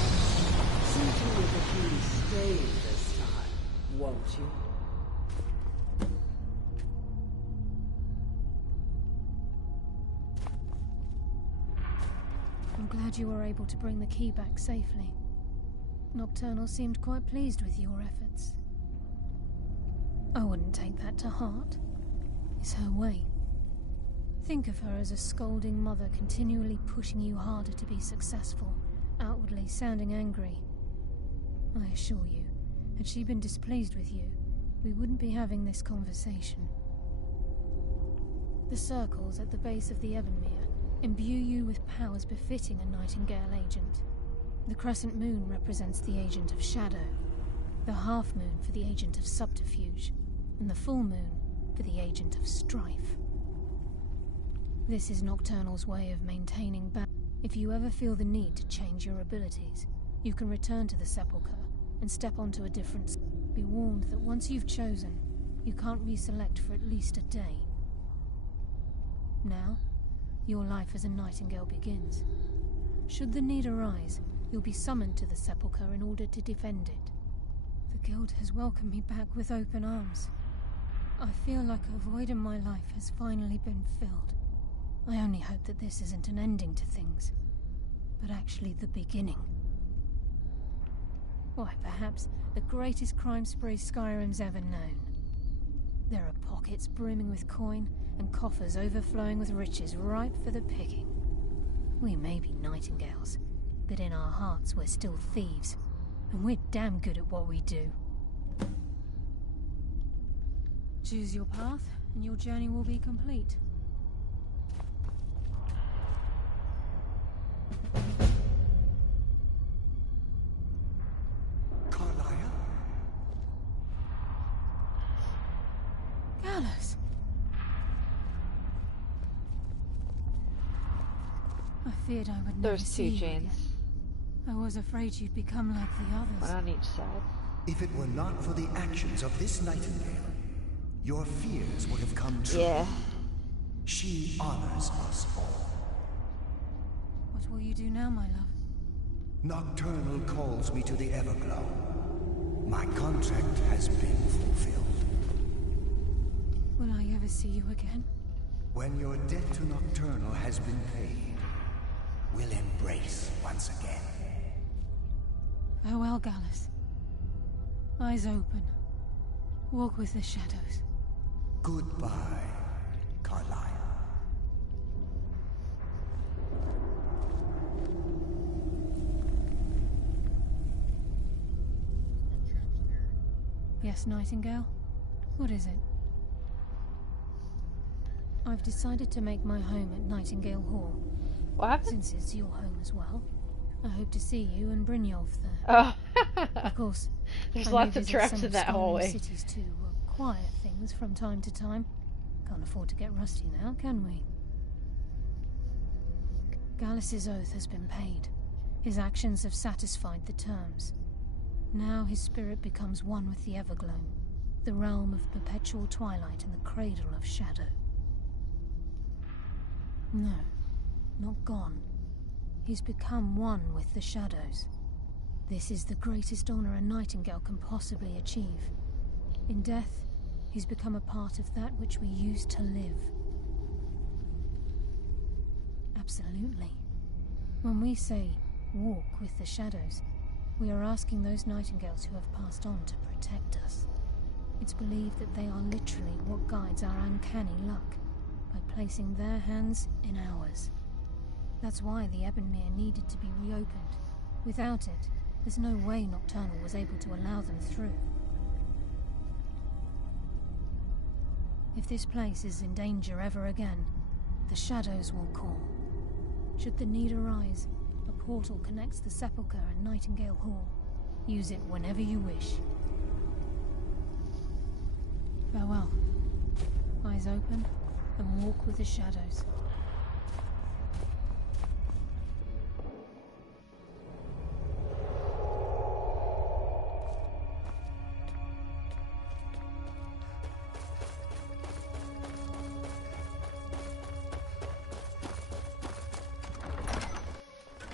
See to it that you stay this time, won't you? I'm glad you were able to bring the key back safely. Nocturnal seemed quite pleased with your efforts. I wouldn't take that to heart. It's her way. Think of her as a scolding mother continually pushing you harder to be successful, outwardly sounding angry. I assure you, had she been displeased with you, we wouldn't be having this conversation. The circles at the base of the Evanmere imbue you with powers befitting a Nightingale agent. The crescent moon represents the agent of shadow, the half moon for the agent of subterfuge, and the full moon for the agent of strife. This is Nocturnal's way of maintaining balance. If you ever feel the need to change your abilities, you can return to the Sepulchre and step onto a different... Be warned that once you've chosen, you can't reselect for at least a day. Now, your life as a Nightingale begins. Should the need arise, you'll be summoned to the Sepulchre in order to defend it. The Guild has welcomed me back with open arms. I feel like a void in my life has finally been filled. I only hope that this isn't an ending to things, but actually the beginning. Why, perhaps the greatest crime spree Skyrim's ever known. There are pockets brimming with coin and coffers overflowing with riches ripe for the picking. We may be Nightingales, but in our hearts we're still thieves, and we're damn good at what we do. Choose your path, and your journey will be complete. Gallus! I feared I would never There's see two you chains. again. I was afraid you'd become like the others. One on each side. If it were not for the actions of this nightingale, your fears would have come true. Yeah. She honors us all. What will you do now, my love? Nocturnal calls me to the Everglow. My contract has been fulfilled. Will I ever see you again? When your debt to Nocturnal has been paid, we'll embrace once again. Farewell, Gallus. Eyes open. Walk with the shadows. Goodbye, Carlyle. Yes, Nightingale? What is it? I've decided to make my home at Nightingale Hall. What happened? Since it's your home as well, I hope to see you and Brynjolf there. Oh. Of course, there's I lots may of visit traps some in that Skyrim hallway. cities to acquire things from time to time. Can't afford to get rusty now, can we? Gallus's oath has been paid. His actions have satisfied the terms. Now his spirit becomes one with the Everglow, the realm of perpetual twilight and the cradle of shadow. No, not gone. He's become one with the shadows. This is the greatest honor a Nightingale can possibly achieve. In death, he's become a part of that which we used to live. Absolutely. When we say, walk with the shadows, we are asking those Nightingales who have passed on to protect us. It's believed that they are literally what guides our uncanny luck, by placing their hands in ours. That's why the Ebonmere needed to be reopened. Without it, there's no way Nocturnal was able to allow them through. If this place is in danger ever again, the shadows will call. Should the need arise, a portal connects the Sepulchre and Nightingale Hall. Use it whenever you wish. Farewell. Eyes open, and walk with the shadows.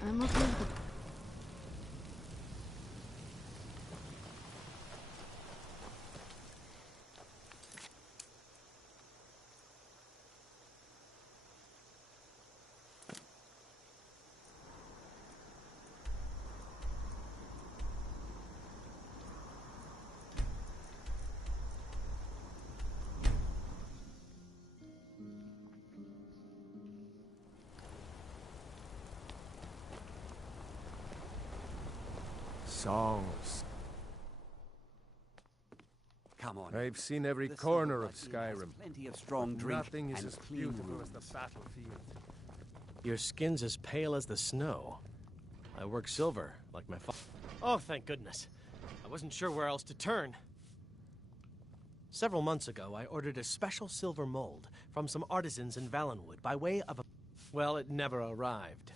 I'm looking at the... Songs. Come on. I've seen every The corner of Silver Lightning has Skyrim. Plenty of strong but drink nothing is and as clean beautiful as rooms. the battlefield. Your skin's as pale as the snow. I work silver, like my father. Oh, thank goodness. I wasn't sure where else to turn. Several months ago, I ordered a special silver mold from some artisans in Valenwood by way of a... Well, it never arrived.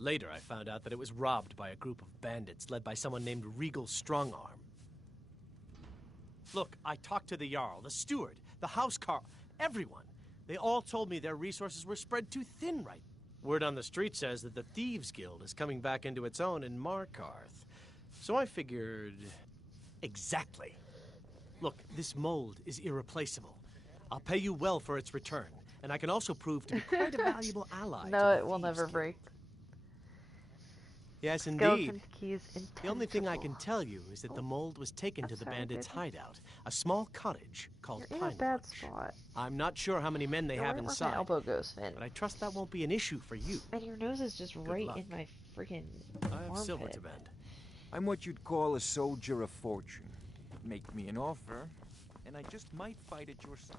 Later, I found out that it was robbed by a group of bandits led by someone named Regal Strongarm. Look, I talked to the Jarl, the steward, the housecarl, everyone. They all told me their resources were spread too thin right. Word on the street says that the Thieves Guild is coming back into its own in Markarth. So I figured... Exactly. Look, this mold is irreplaceable. I'll pay you well for its return, and I can also prove to be quite a valuable ally. No, it will never break. Yes, Skeleton indeed. keys The only thing I can intangible. tell you is that the mold was taken to the sorry, bandits' baby. hideout, a small cottage called You're in a Pine bad Lodge. spot. I'm not sure how many men they You're have right where my inside, elbow goes, Finn. but I trust that won't be an issue for you. And your nose is just right luck. in my freaking I have silver armpit. to bend. I'm what you'd call a soldier of fortune. Make me an offer, and I just might fight at your side.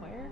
Where?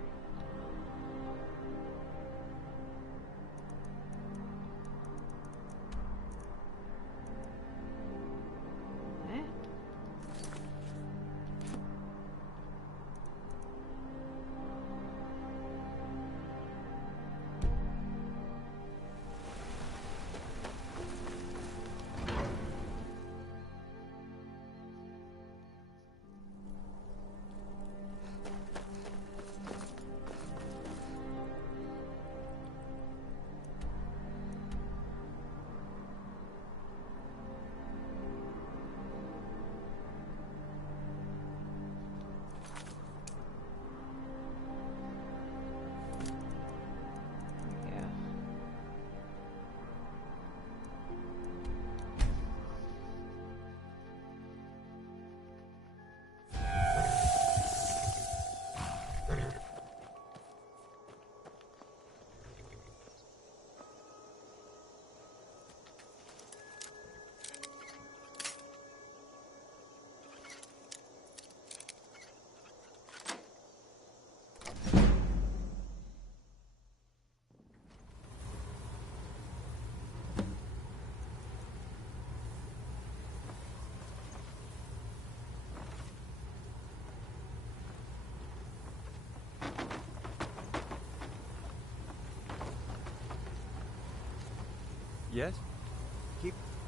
Yes?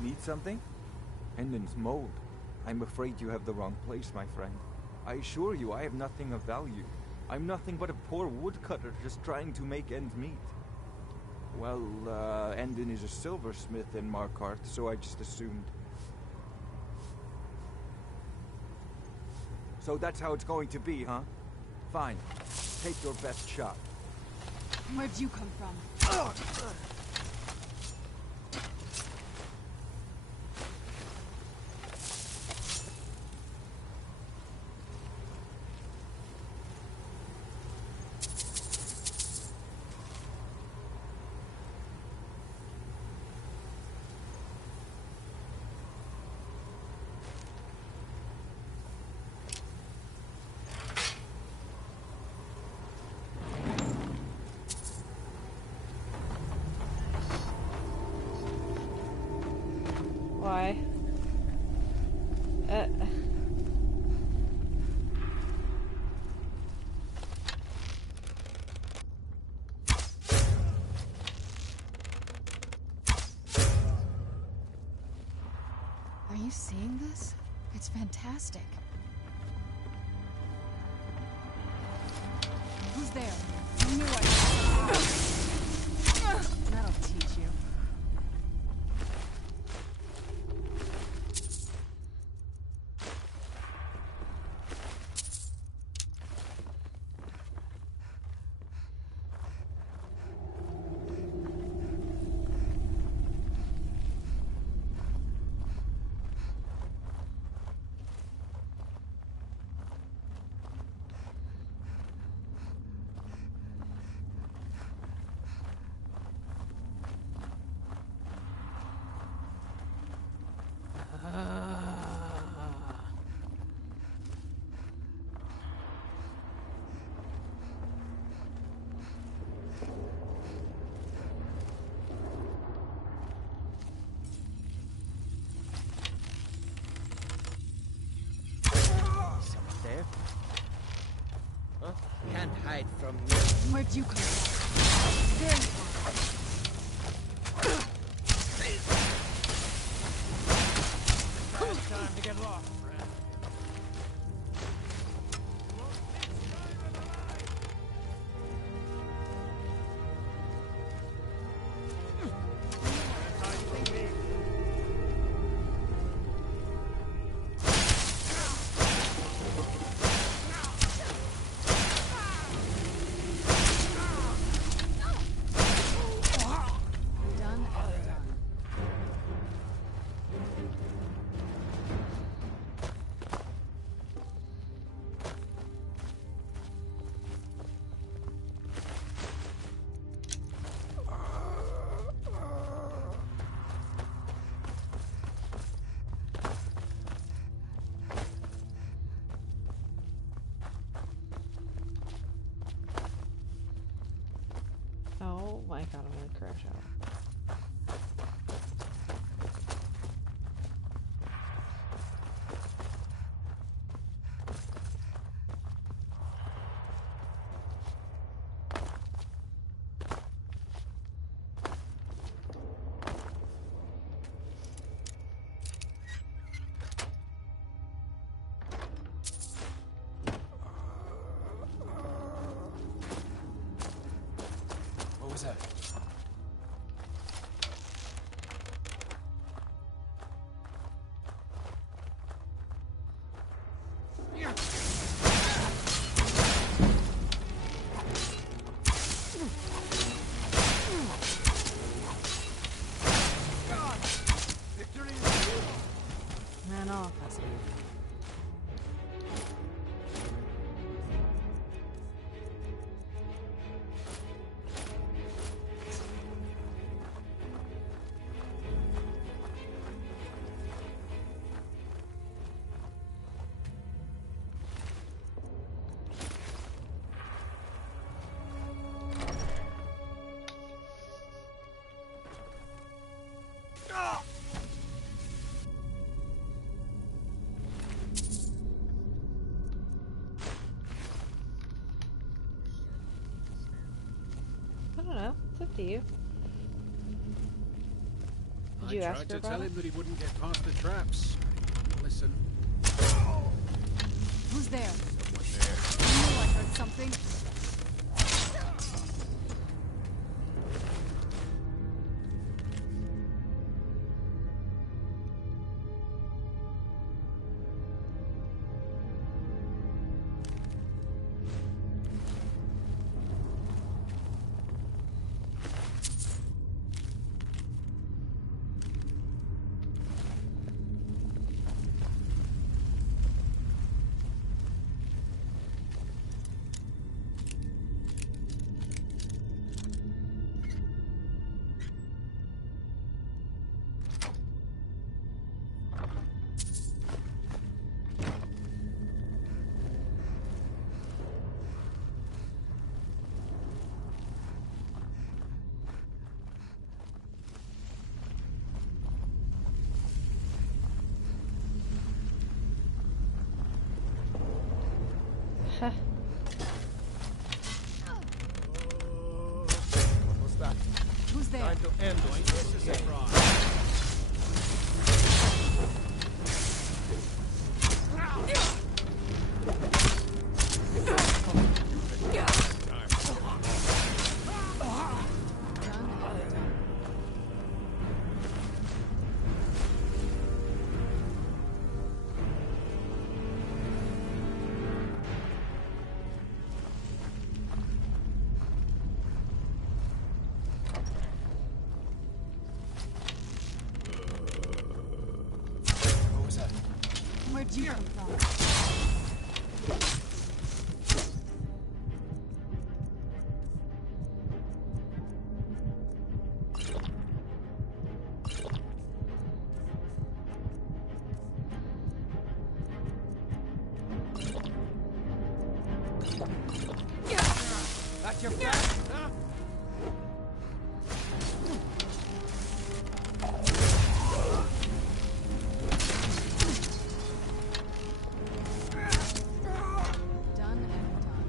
Need something? Hendon's mold. I'm afraid you have the wrong place, my friend. I assure you, I have nothing of value. I'm nothing but a poor woodcutter just trying to make ends meet. Well, Hendon is a silversmith in Markarth, so I just assumed. So that's how it's going to be, huh? Fine. Take your best shot. Where'd you come from? Why? Are you seeing this? It's fantastic. Who's there? I knew it. That'll teach you. There? Huh? Can't hide from me. Where'd you come from? Very far. Bad time to get lost, friend. Oh my god, I'm gonna crash out. What was that? Ran off, I suppose. I don't know. It's up to you. Did you ask tried her to tell about him it? that he wouldn't get past the traps. Listen. Who's there? Someone there. I knew I heard something. Huh. What's that? Who's there? Time to end this surprise. Where'd you come from? That's your friend, huh? Done and done.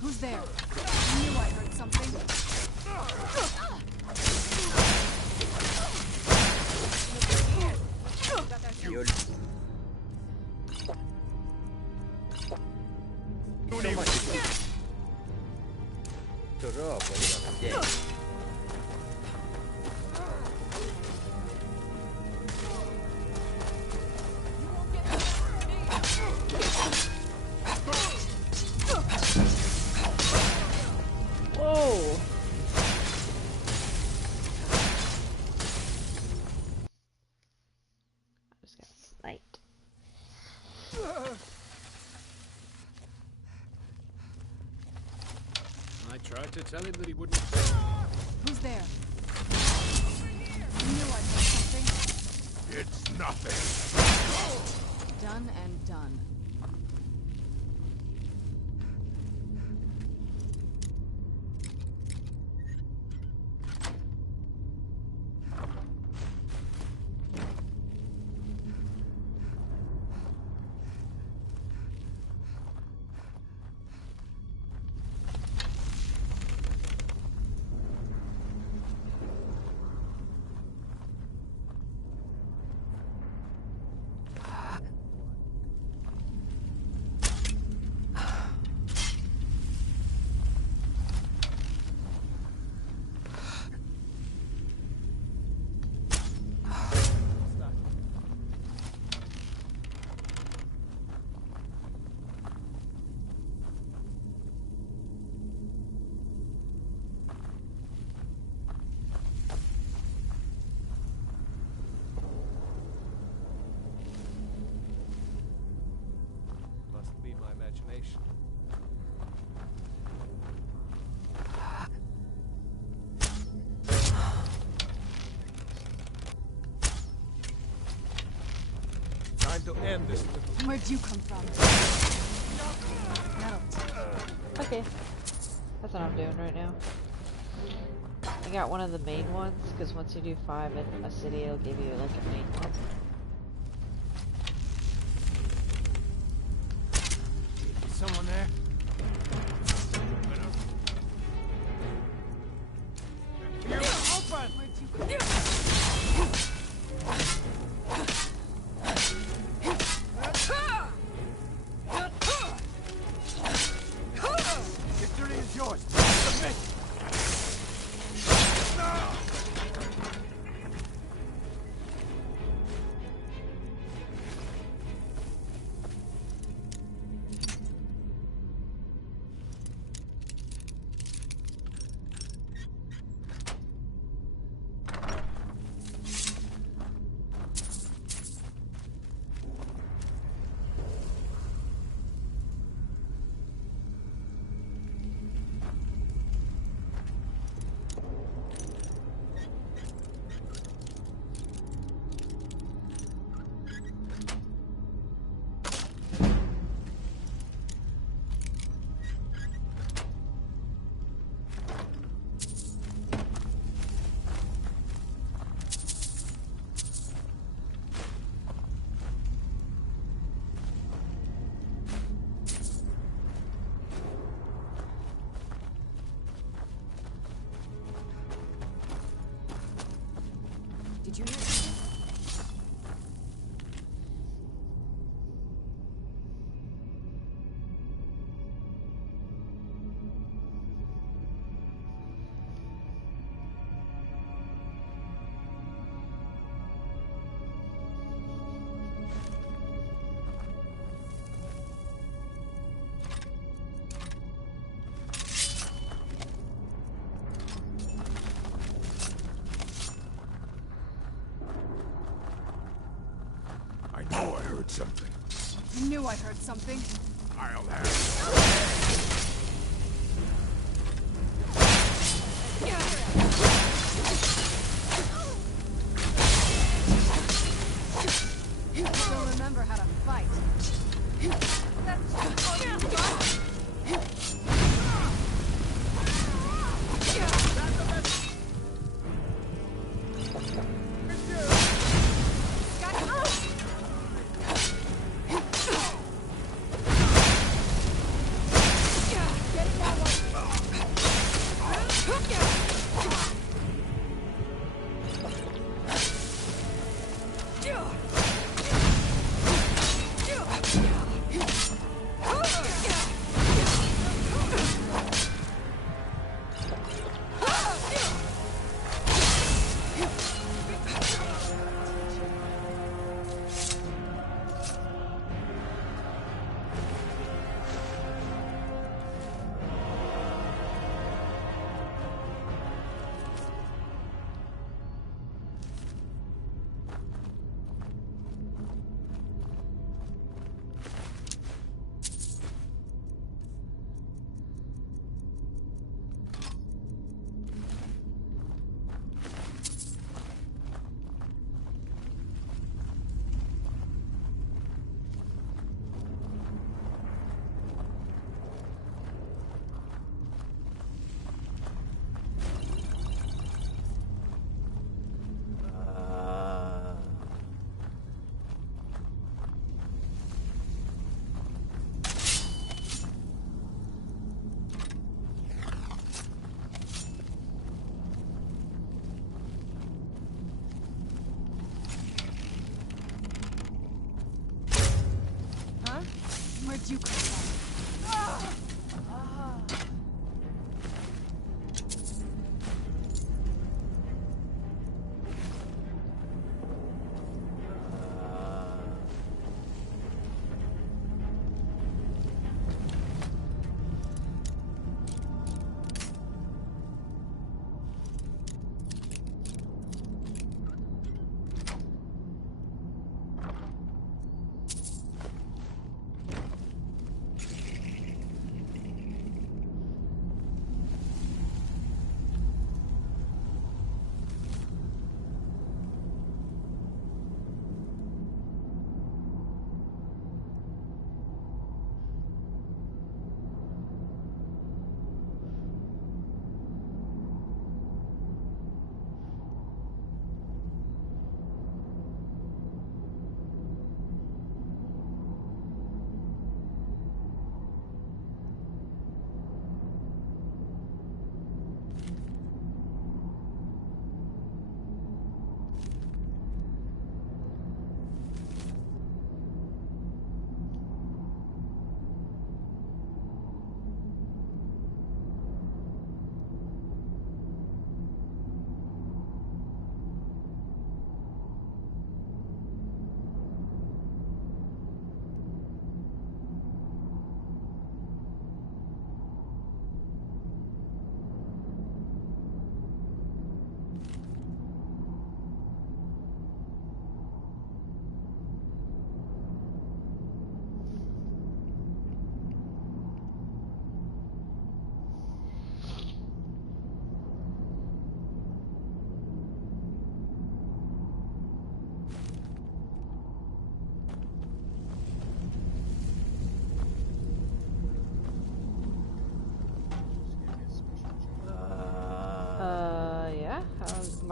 Who's there? I knew I heard something. You're... Whoa! I just got sniped. I tried to tell him that he wouldn't. Who's there? I knew I heard something. It's nothing. Done and done. time to end this little... Where'd you come from? Okay. That's what I'm doing right now. I got one of the main ones, because once you do 5 in a city, it'll give you like a main one. Is someone there? Here, open! Where'd you Victory is yours. Submit. Did you hear something? I know I heard something. I knew I heard something. I'll have... You'll remember how to fight. Where'd you come from?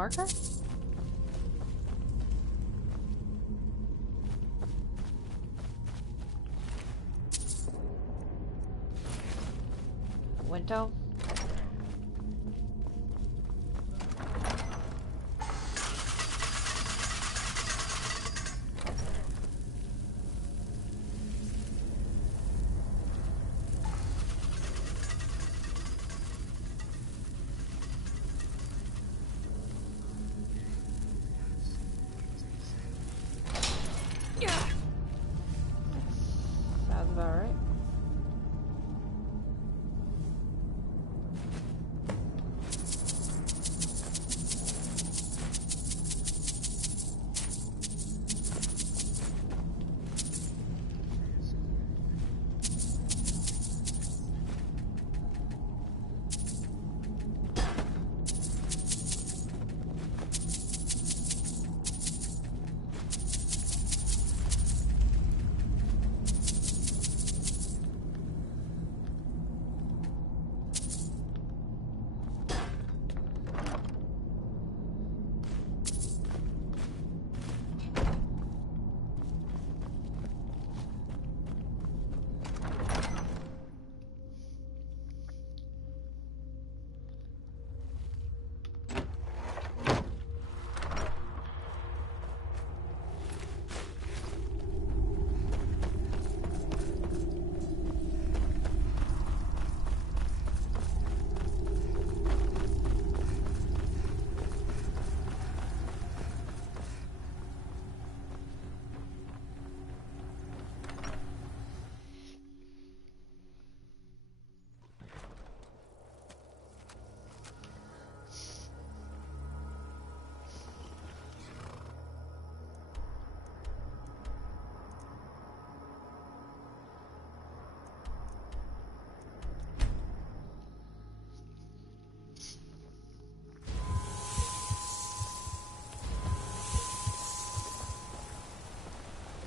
marker? Window? Sounds about right.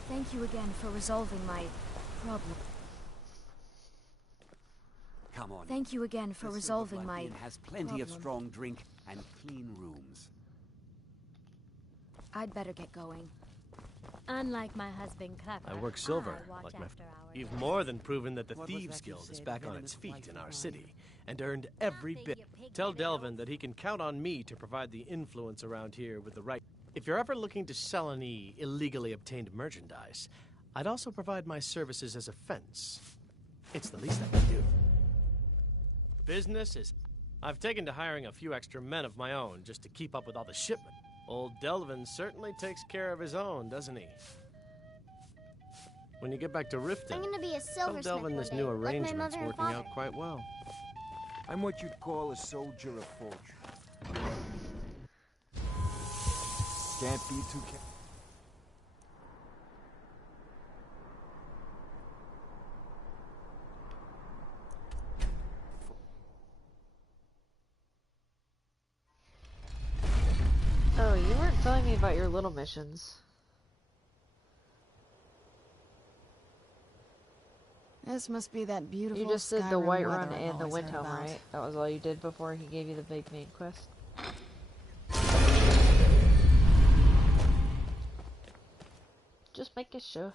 Thank you again for resolving my problem. Come on. Thank you again for The resolving Silver my Blood Inn has plenty of problem. strong drink and clean rooms. I'd better get going. Unlike my husband, Clever. I work silver, watch like my... after hours. You've more than proven that the What was Thieves that you Guild is said, back on venomous its feet white in our wine? city, and earned every bit. Tell Delvin that he can count on me to provide the influence around here with the right... If you're ever looking to sell any illegally obtained merchandise, I'd also provide my services as a fence. It's the least I can do. Business is... I've taken to hiring a few extra men of my own just to keep up with all the shipment. Old Delvin certainly takes care of his own, doesn't he? When you get back to Riften, I'm gonna be a tell silversmith Delvin one this day, new like my arrangement's mother and working father. out quite well. I'm what you'd call a soldier of fortune. Can't be too Oh, you weren't telling me about your little missions. This must be that beautiful You just did the Skyrim White weather Run I've and the always Wind heard Home, about. right? That was all you did before he gave you the big main quest? Just make it sure.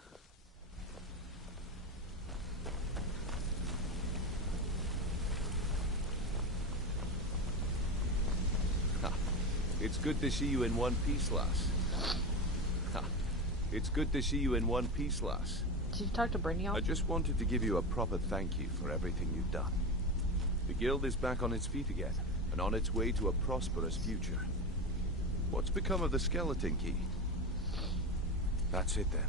It's good to see you in one piece, lass. Ha. It's good to see you in one piece, lass. Did you talk to Brynjolf? I just wanted to give you a proper thank you for everything you've done. The guild is back on its feet again, and on its way to a prosperous future. What's become of the skeleton key? That's it then.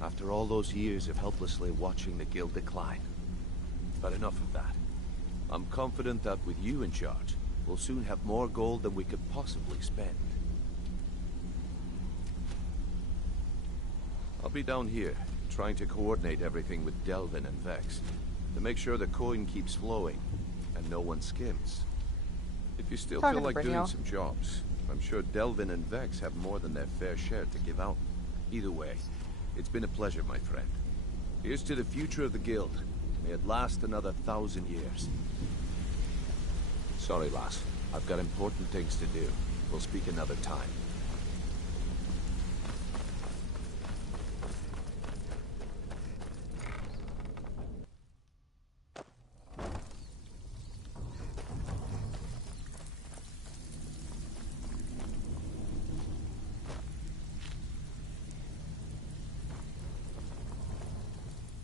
After all those years of helplessly watching the guild decline. But enough of that. I'm confident that with you in charge, we'll soon have more gold than we could possibly spend. I'll be down here, trying to coordinate everything with Delvin and Vex, to make sure the coin keeps flowing, and no one skims. If you still Talking feel to like doing Brynjolf. some jobs, I'm sure Delvin and Vex have more than their fair share to give out. Either way, it's been a pleasure, my friend. Here's to the future of the guild. May it last another 1,000 years. Sorry, lass. I've got important things to do. We'll speak another time.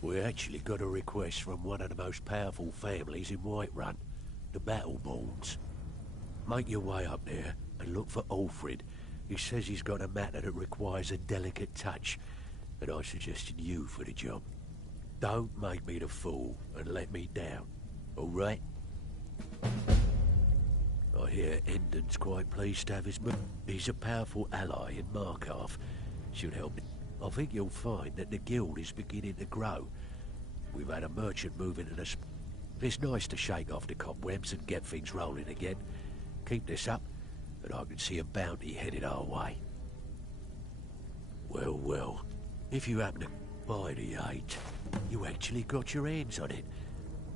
We actually got a request from one of the most powerful families in Whiterun, the Battleborns. Make your way up there and look for Alfred. He says he's got a matter that requires a delicate touch, and I suggested you for the job. Don't make me the fool and let me down, all right? I hear Endon's quite pleased to have his move. He's a powerful ally in Markarth. Should help. I think you'll find that the guild is beginning to grow. We've had a merchant move into the... It's nice to shake off the cobwebs and get things rolling again. Keep this up, and I can see a bounty headed our way. Well, well, if you happen to buy the 8, you actually got your hands on it.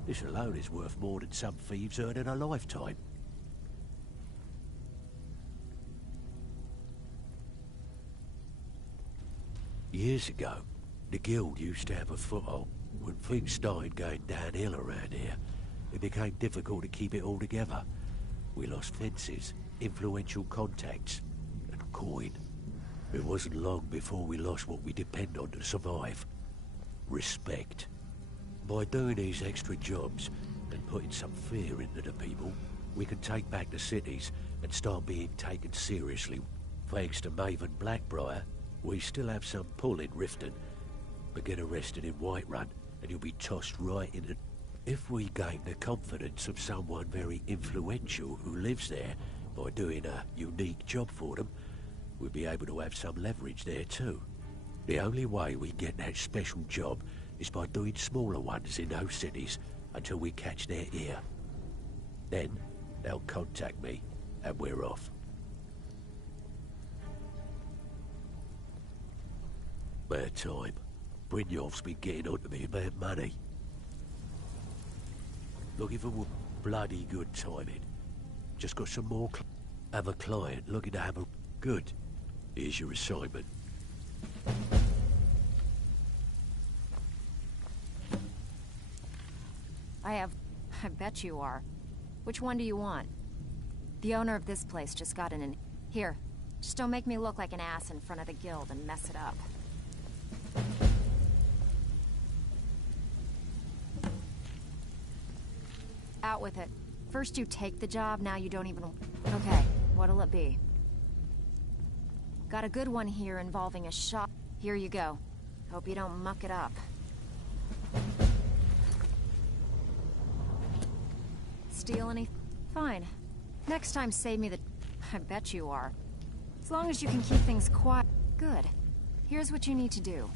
This alone is worth more than some thieves earn in a lifetime. Years ago, the guild used to have a foothold. When things started going downhill around here, it became difficult to keep it all together. We lost fences, influential contacts, and coin. It wasn't long before we lost what we depend on to survive. Respect. By doing these extra jobs and putting some fear into the people, we can take back the cities and start being taken seriously. Thanks to Maven Blackbriar, we still have some pull in Riften, but get arrested in Whiterun and you'll be tossed right into... If we gain the confidence of someone very influential who lives there by doing a unique job for them, we'll be able to have some leverage there too. The only way we get that special job is by doing smaller ones in those cities until we catch their ear. Then they'll contact me and we're off. Bad time. Brynjolf's been getting on to me about money. Looking for bloody good timing. Just got some more have a client looking to have a... Good. Here's your assignment. I bet you are. Which one do you want? The owner of this place just got in. Here, just don't make me look like an ass in front of the guild and mess it up. Out with it. First you take the job, now you don't even... Okay, what'll it be? Got a good one here involving a shop. Here you go. Hope you don't muck it up. Steal any... Fine. Next time save me the... I bet you are. As long as you can keep things quiet. Good. Here's what you need to do.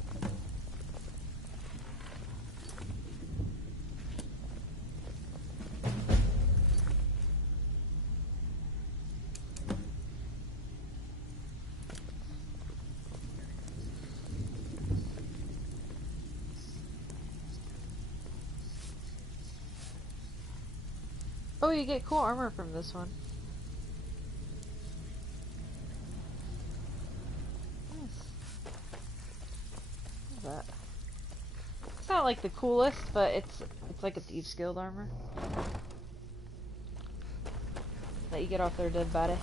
Oh, you get cool armor from this one. Nice. What's that? It's not like the coolest, but it's like a Thieves Guild armor that you get off their dead body.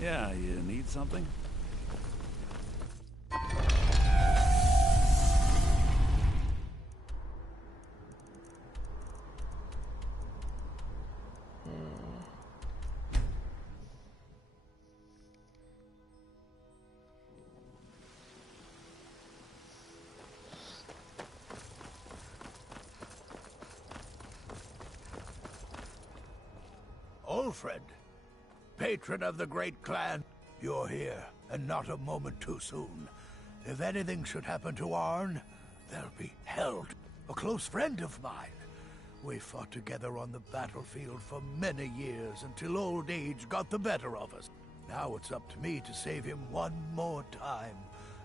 Yeah, you need something? Alfred, patron of the great clan, you're here, and not a moment too soon. If anything should happen to Arn, they'll be held. A close friend of mine. We fought together on the battlefield for many years until old age got the better of us. Now it's up to me to save him one more time.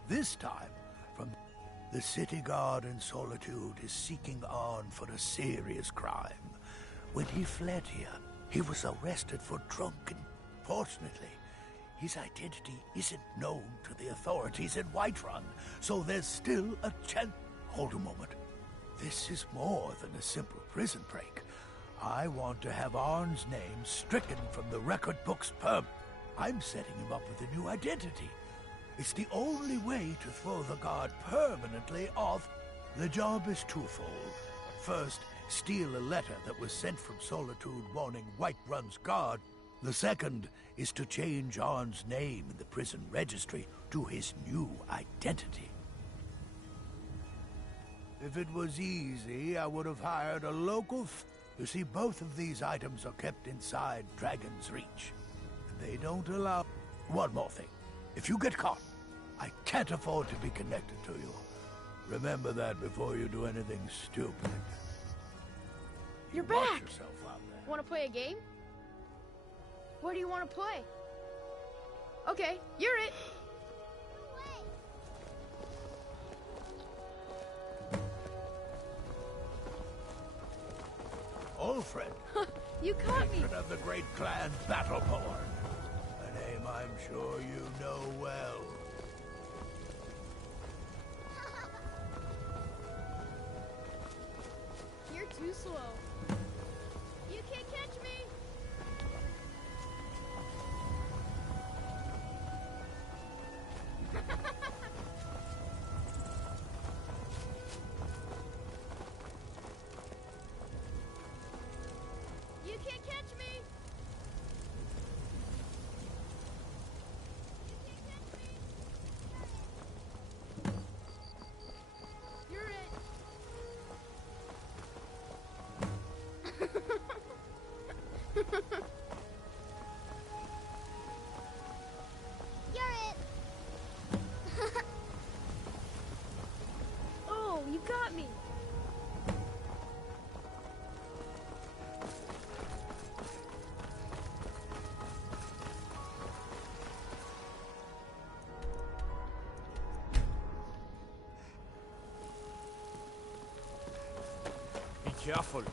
This time, from the city guard in Solitude is seeking Arn for a serious crime. When he fled here, He was arrested for drunken. Fortunately, his identity isn't known to the authorities in Whiterun, so there's still a chance. Hold a moment. This is more than a simple prison break. I want to have Arn's name stricken from the record books I'm setting him up with a new identity. It's the only way to throw the guard permanently off. The job is twofold. First, steal a letter that was sent from Solitude warning Whiterun's guard. The second is to change Arn's name in the prison registry to his new identity. If it was easy, I would have hired a local You see, both of these items are kept inside Dragon's Reach. They don't allow... One more thing. If you get caught, I can't afford to be connected to you. Remember that before you do anything stupid. You're Watch back! yourself out there. Want to play a game? What do you want to play? Okay, you're it. Old friend. You caught me. Patron of the great clan Battleborn. A name I'm sure you know well. You're too slow. You can't catch me. You can't catch me. You're it. You're it. Oh, you got me. Be careful.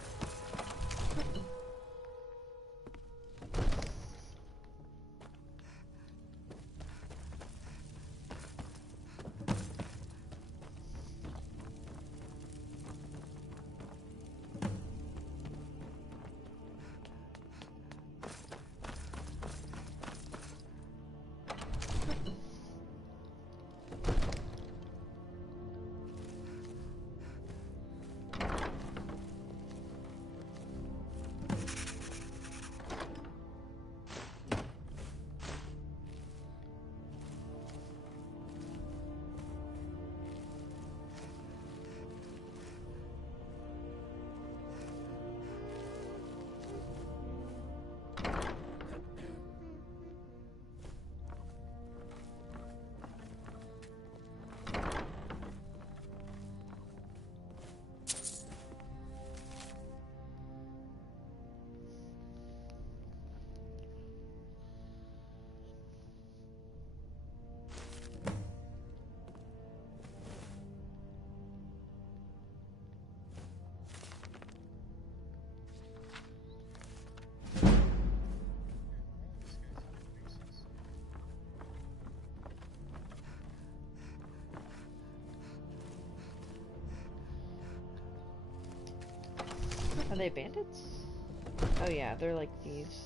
Are they bandits? Oh yeah, they're like thieves.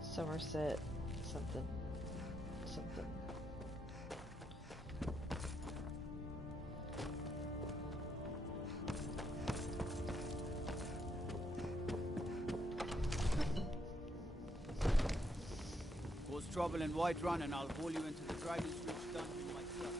Somerset something. Something. Cause trouble in Whiterun and I'll haul you into the Dragon's Reach dungeon myself.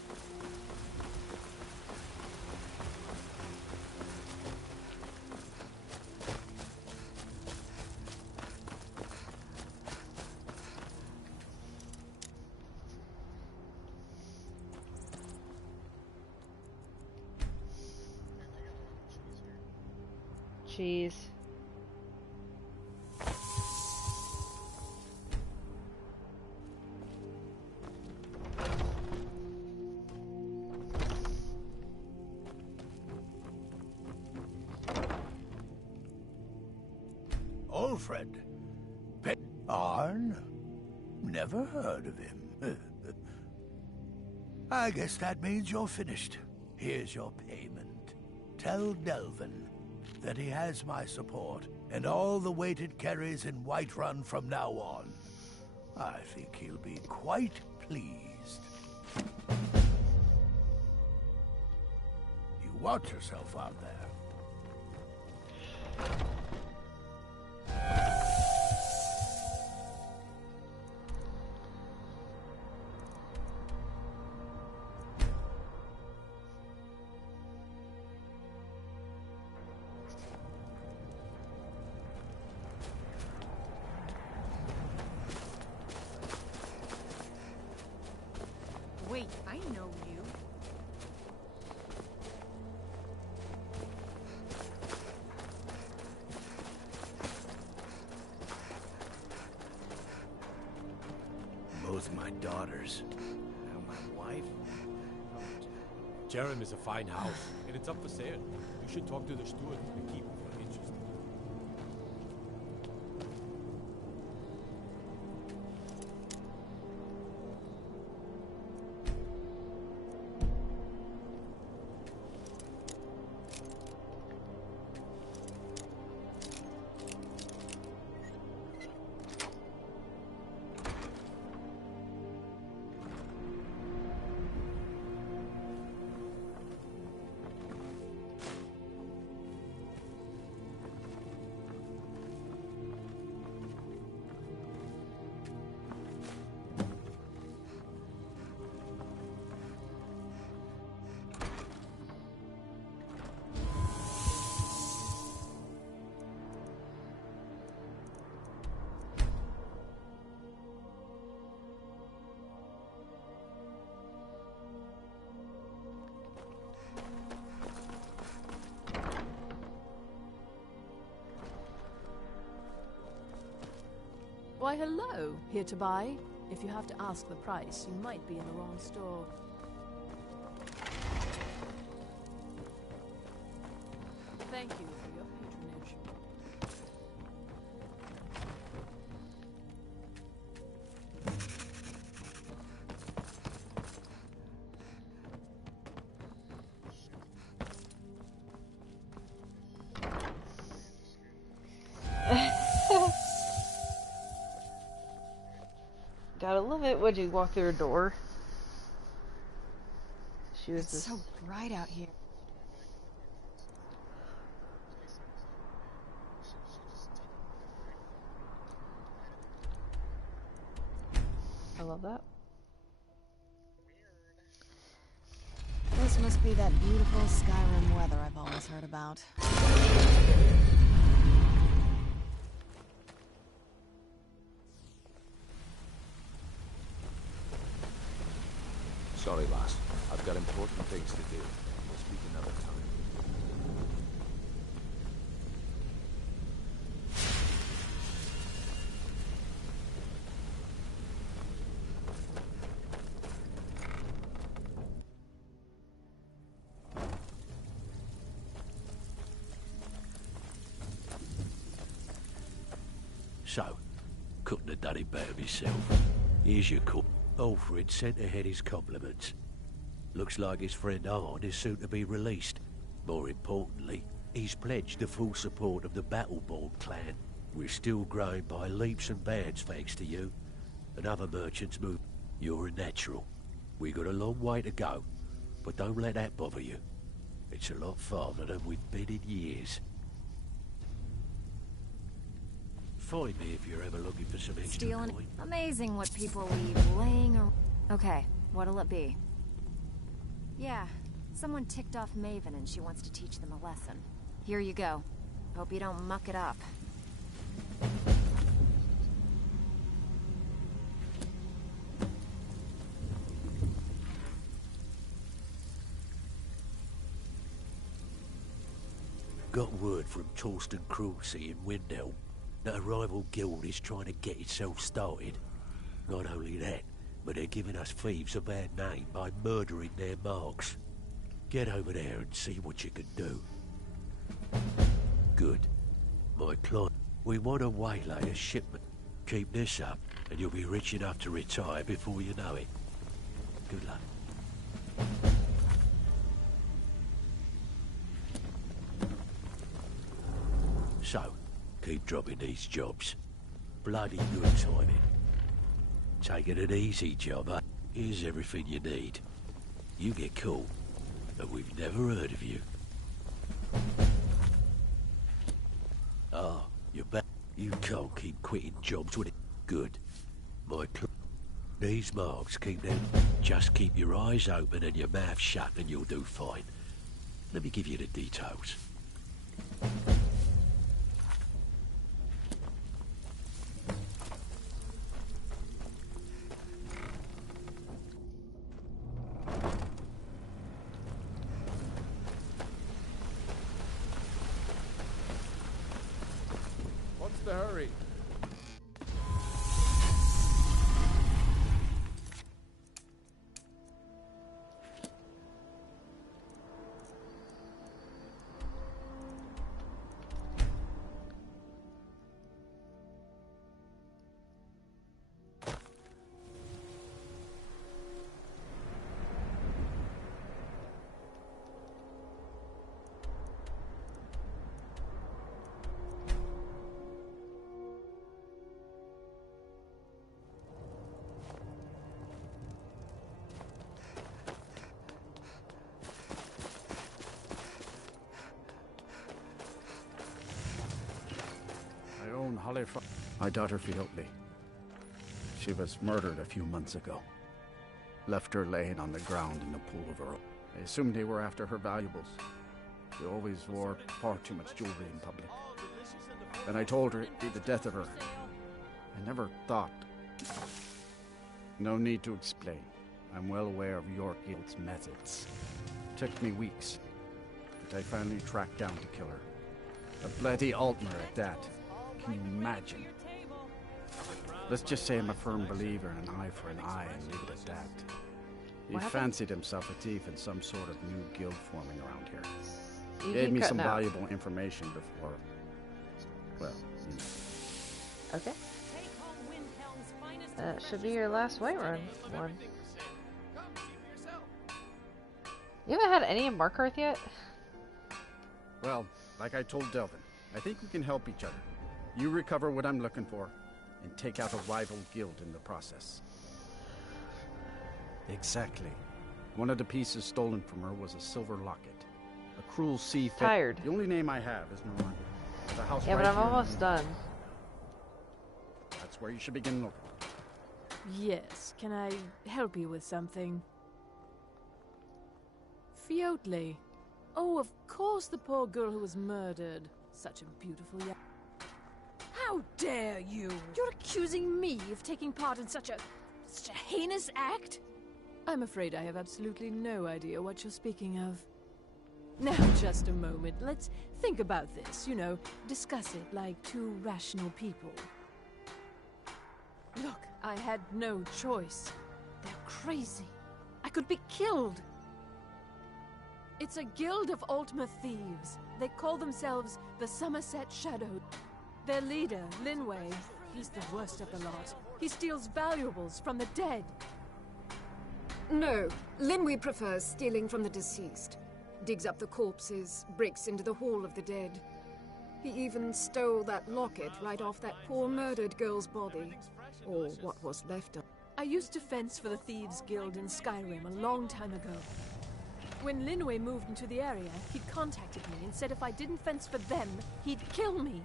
Cheese. Old friend, Arn? Never heard of him. I guess that means you're finished. Here's your payment. Tell Delvin that he has my support and all the weight it carries in Whiterun from now on. I think he'll be quite pleased. You watch yourself out there. Wait, I know you. Both my daughters. Now my wife. Jerem is a fine house, and it's up for sale. You should talk to the steward and keep if you're interested. Why, hello. Here to buy? If you have to ask the price, you might be in the wrong store. Thank you for your patronage. Gotta love it when you walk through a door. She was It's so bright out here. I love that. This must be that beautiful Skyrim weather I've always heard about. Sorry, lass. I've got important things to do. We'll speak another time. So, couldn't have done it better myself. Here's your call. Alfred sent ahead his compliments. Looks like his friend Arn is soon to be released. More importantly, he's pledged the full support of the Battleborn clan. We're still growing by leaps and bounds thanks to you. And other merchants move. You're a natural. We got a long way to go, but don't let that bother you. It's a lot farther than we've been in years. Find me if you're ever looking for some extra Stealing. coin. Amazing what people leave laying around. Okay, what'll it be? Yeah, someone ticked off Maven and she wants to teach them a lesson. Here you go. Hope you don't muck it up. Got word from Torsten Krulsey in Windhelm that a rival guild is trying to get itself started. Not only that, but they're giving us thieves a bad name by murdering their marks. Get over there and see what you can do. Good. My client, we want to waylay a shipment. Keep this up, and you'll be rich enough to retire before you know it. Good luck. So, keep dropping these jobs. Bloody good timing. Take it an easy job, huh? Here's everything you need. You get caught, but we've never heard of you. Ah, you're back. You can't keep quitting jobs when it's good. These marks, keep them. Just keep your eyes open and your mouth shut and you'll do fine. Let me give you the details. What's the hurry? My daughter Fiotli. She was murdered a few months ago. Left her laying on the ground in the pool of her own. I assumed they were after her valuables. She always wore far too much jewelry in public. Then I told her it'd be the death of her. I never thought. No need to explain. I'm well aware of your guild's methods. Took me weeks, but I finally tracked down to kill her. A bloody Altmer at that. Can you imagine? Let's just say I'm a firm believer in an eye for an eye and leave it at that. He fancied himself a thief in some sort of new guild forming around here. He gave me some valuable information before... well, you know. Okay. That should be your last Whiterun one. You haven't had any in Markarth yet? Well, like I told Delvin, I think we can help each other. You recover what I'm looking for, and take out a rival guild in the process. Exactly. One of the pieces stolen from her was a silver locket. A cruel sea Tired. The only name I have is Naranja. The house Yeah, right but I'm here in almost done. That's where you should begin looking. Yes, can I help you with something? Fiotli. Oh, of course, the poor girl who was murdered. Such a beautiful young... How dare you! You're accusing me of taking part in such a heinous act? I'm afraid I have absolutely no idea what you're speaking of. Now, just a moment. Let's think about this, you know, discuss it like two rational people. Look, I had no choice. They're crazy. I could be killed. It's a guild of Altmer thieves. They call themselves the Somerset Shadowed. Their leader, Linway, he's the worst of the lot. He steals valuables from the dead. No, Linway prefers stealing from the deceased. Digs up the corpses, breaks into the Hall of the Dead. He even stole that locket right off that poor murdered girl's body. Or what was left of. I used to fence for the Thieves Guild in Skyrim a long time ago. When Linway moved into the area, he contacted me and said if I didn't fence for them, he'd kill me.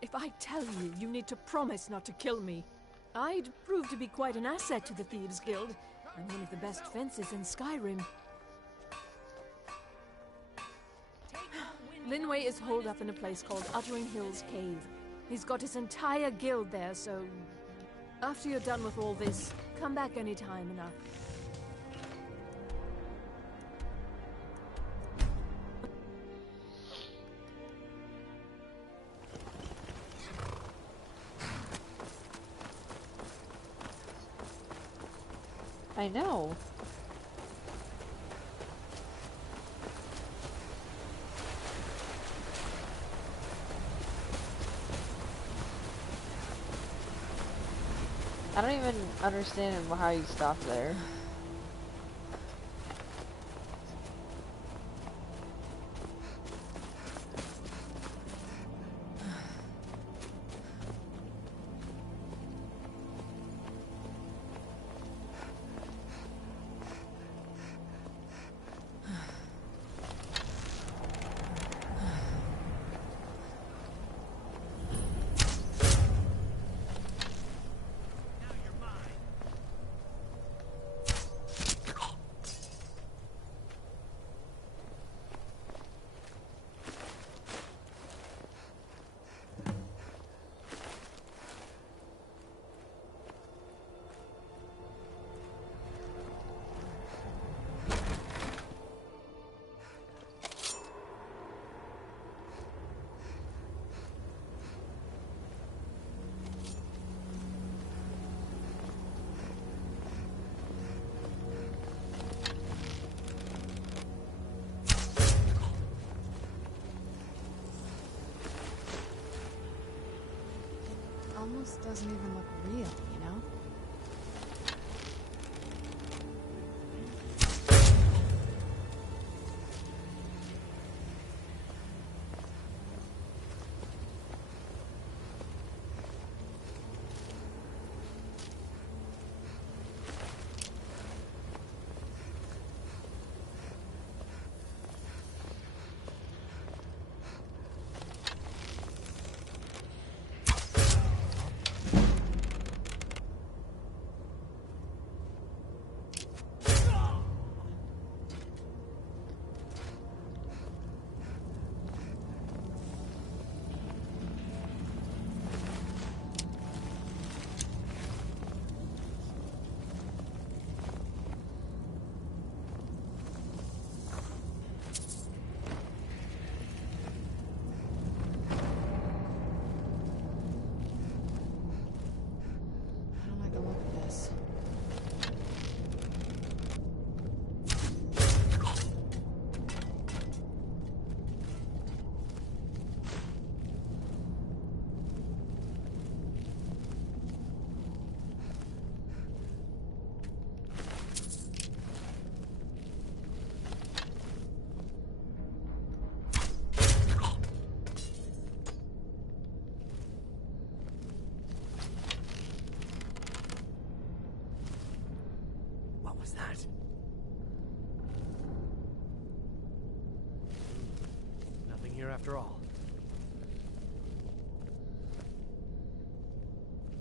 If I tell you, you need to promise not to kill me. I'd prove to be quite an asset to the Thieves Guild. I'm one of the best fencers in Skyrim. Linway is holed up in a place called Uttering Hills Cave. He's got his entire guild there, so... after you're done with all this, come back anytime and I know. I don't even understand how you stopped there. Almost doesn't even look real, you know? that? Nothing here after all.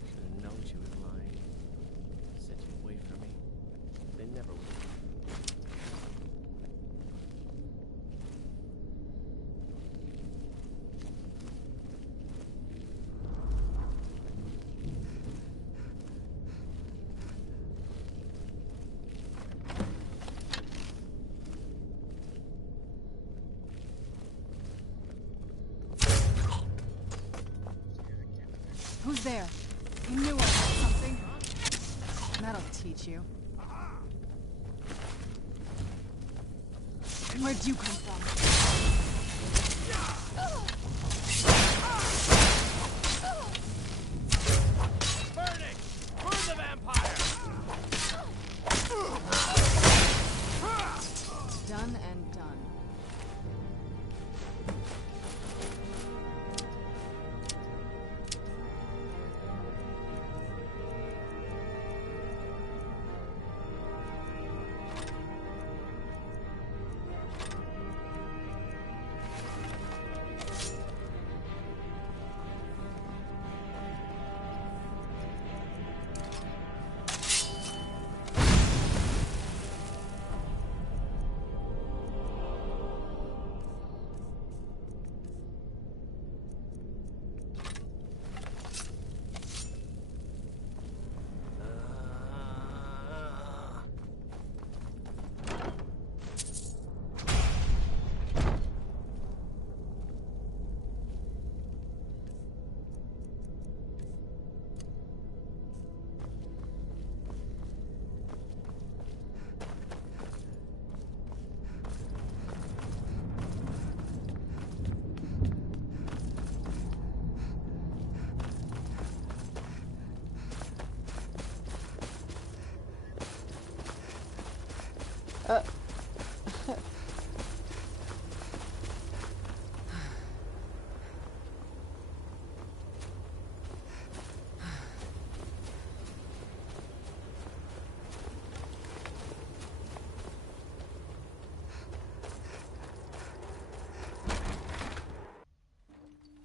Should have known she was lying. Set you away from me. They never would. Who's there? You knew I had something. That'll teach you. Where'd you come from? Burning! Burn the vampire! Done and done.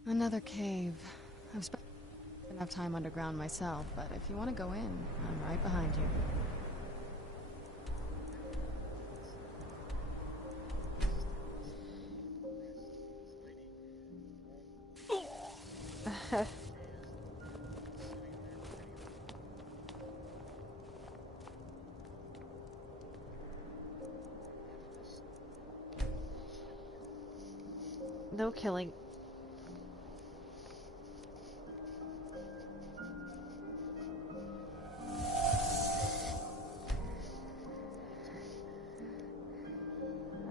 Another cave. I've spent enough time underground myself, but if you want to go in, I'm right behind you. No killing.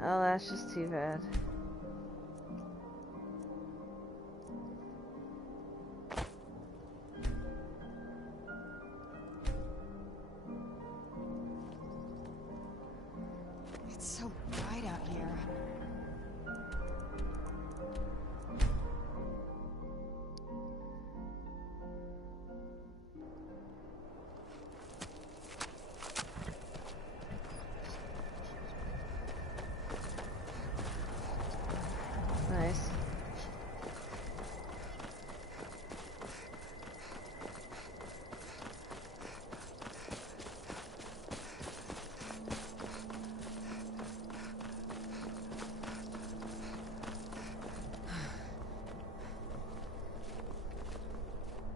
Oh, that's just too bad. It's so bright out here. Nice.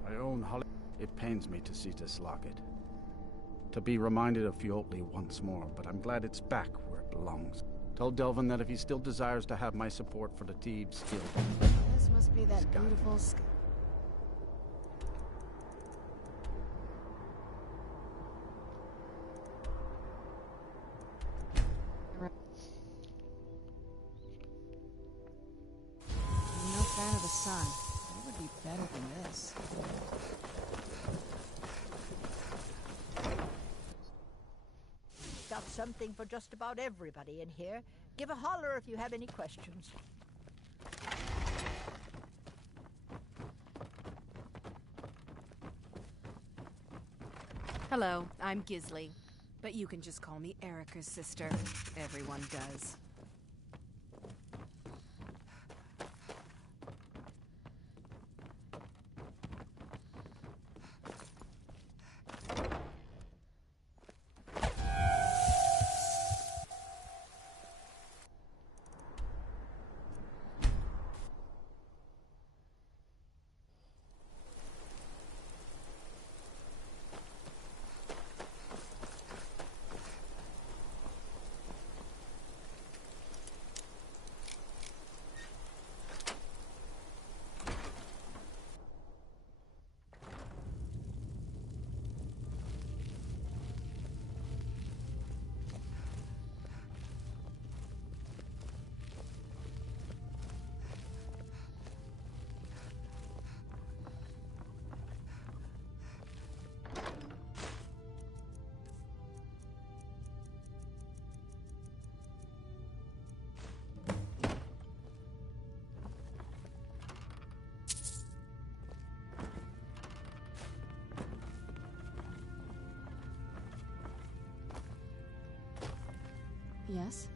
I own Holly. It pains me to see this locket. To be reminded of Fiotli once more, but I'm glad it's back where it belongs. Tell Delvin that if he still desires to have my support for the Thieves Guild. This must be that beautiful sky. I'm no fan of the sun, but it would be better than this. Got something for just about everybody in here. Give a holler if you have any questions. Hello, I'm Gisley, but you can just call me Erica's sister. Everyone does. Yes?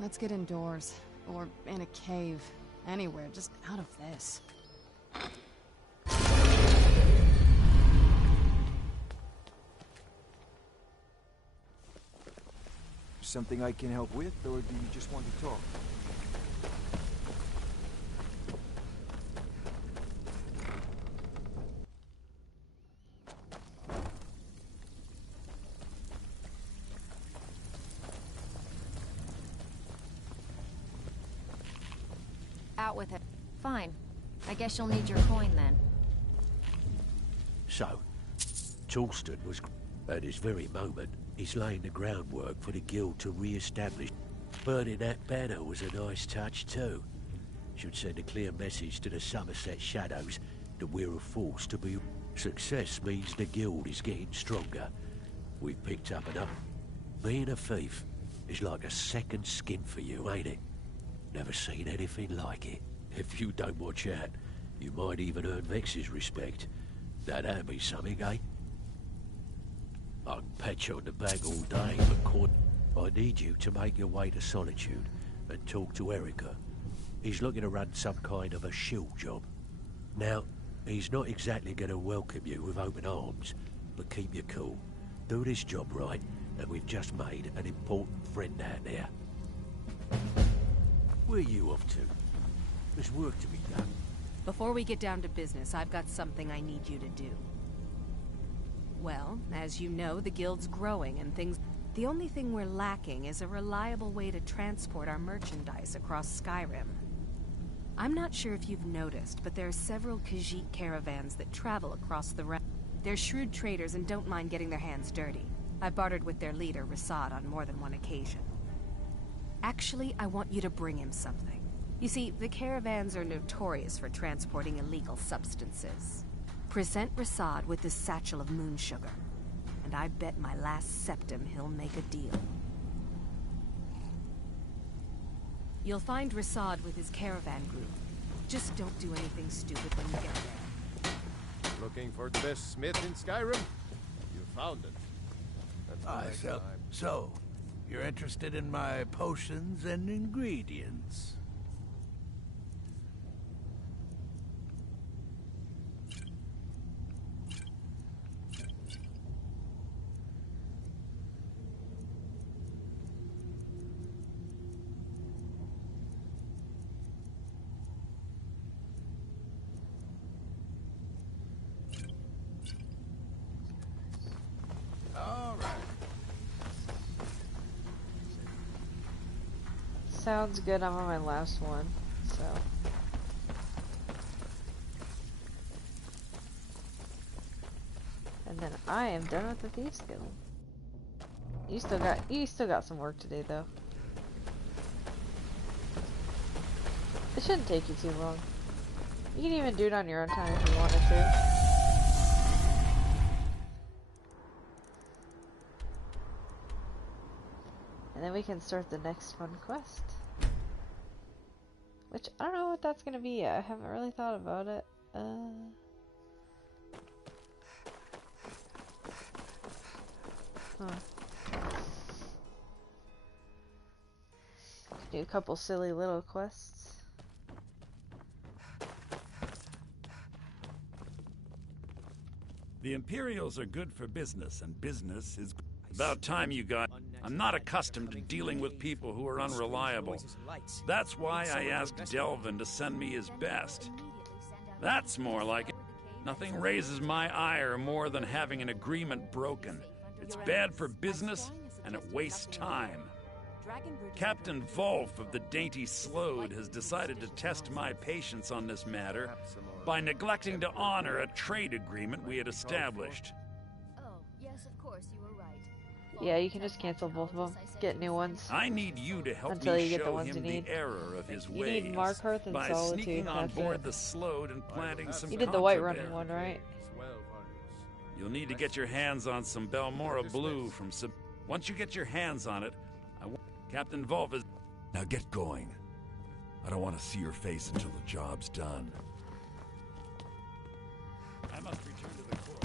Let's get indoors. Or in a cave. Anywhere, just out of this. Something I can help with, or do you just want to talk? out with it. Fine. I guess you'll need your coin then. So, Torsten was... At this very moment, he's laying the groundwork for the guild to re-establish. Burning that banner was a nice touch too. Should send a clear message to the Somerset Shadows that we're a force to be... Success means the guild is getting stronger. We've picked up enough. Being a thief is like a second skin for you, ain't it? Never seen anything like it. If you don't watch out, you might even earn Vex's respect. That'd be something, eh? I can pat you on the back all day, but Court, I need you to make your way to Solitude and talk to Erica. He's looking to run some kind of a shield job. Now, he's not exactly going to welcome you with open arms, but keep your cool. Do this job right, and we've just made an important friend out there. Where are you off to? There's work to be done. Before we get down to business, I've got something I need you to do. Well, as you know, the guild's growing and things... The only thing we're lacking is a reliable way to transport our merchandise across Skyrim. I'm not sure if you've noticed, but there are several Khajiit caravans that travel across the realm. They're shrewd traders and don't mind getting their hands dirty. I've bartered with their leader, Rasad, on more than one occasion. Actually, I want you to bring him something. You see, the caravans are notorious for transporting illegal substances. Present Rasad with this satchel of moon sugar, and I bet my last septim he'll make a deal. You'll find Rasad with his caravan group. Just don't do anything stupid when you get there. Looking for the best smith in Skyrim? You found it. That's the next time. So, you're interested in my potions and ingredients? Sounds good. I'm on my last one, so. And then I am done with the Thieves Guild. You still got some work to do though. It shouldn't take you too long. You can even do it on your own time if you wanted to. And then we can start the next fun quest. Which, I don't know what that's gonna be yet. I haven't really thought about it. Do a couple silly little quests. The Imperials are good for business, and business is about time you got. I'm not accustomed to dealing with people who are unreliable. That's why I asked Delvin to send me his best. That's more like it. Nothing raises my ire more than having an agreement broken. It's bad for business, and it wastes time. Captain Volf of the Dainty Slode has decided to test my patience on this matter by neglecting to honor a trade agreement we had established. Yeah, you can just cancel both of them. Get new ones. I need you to help until me you get the show ones him you need. the error of his you ways need Markarth and by Solitude. sneaking on That's board it. the Slode and planting some You did the White contraband. Running one, right? You'll need to get your hands on some Belmora Blue from Once you get your hands on it, Captain Volf is... Now get going. I don't want to see your face until the job's done. I must return to the court.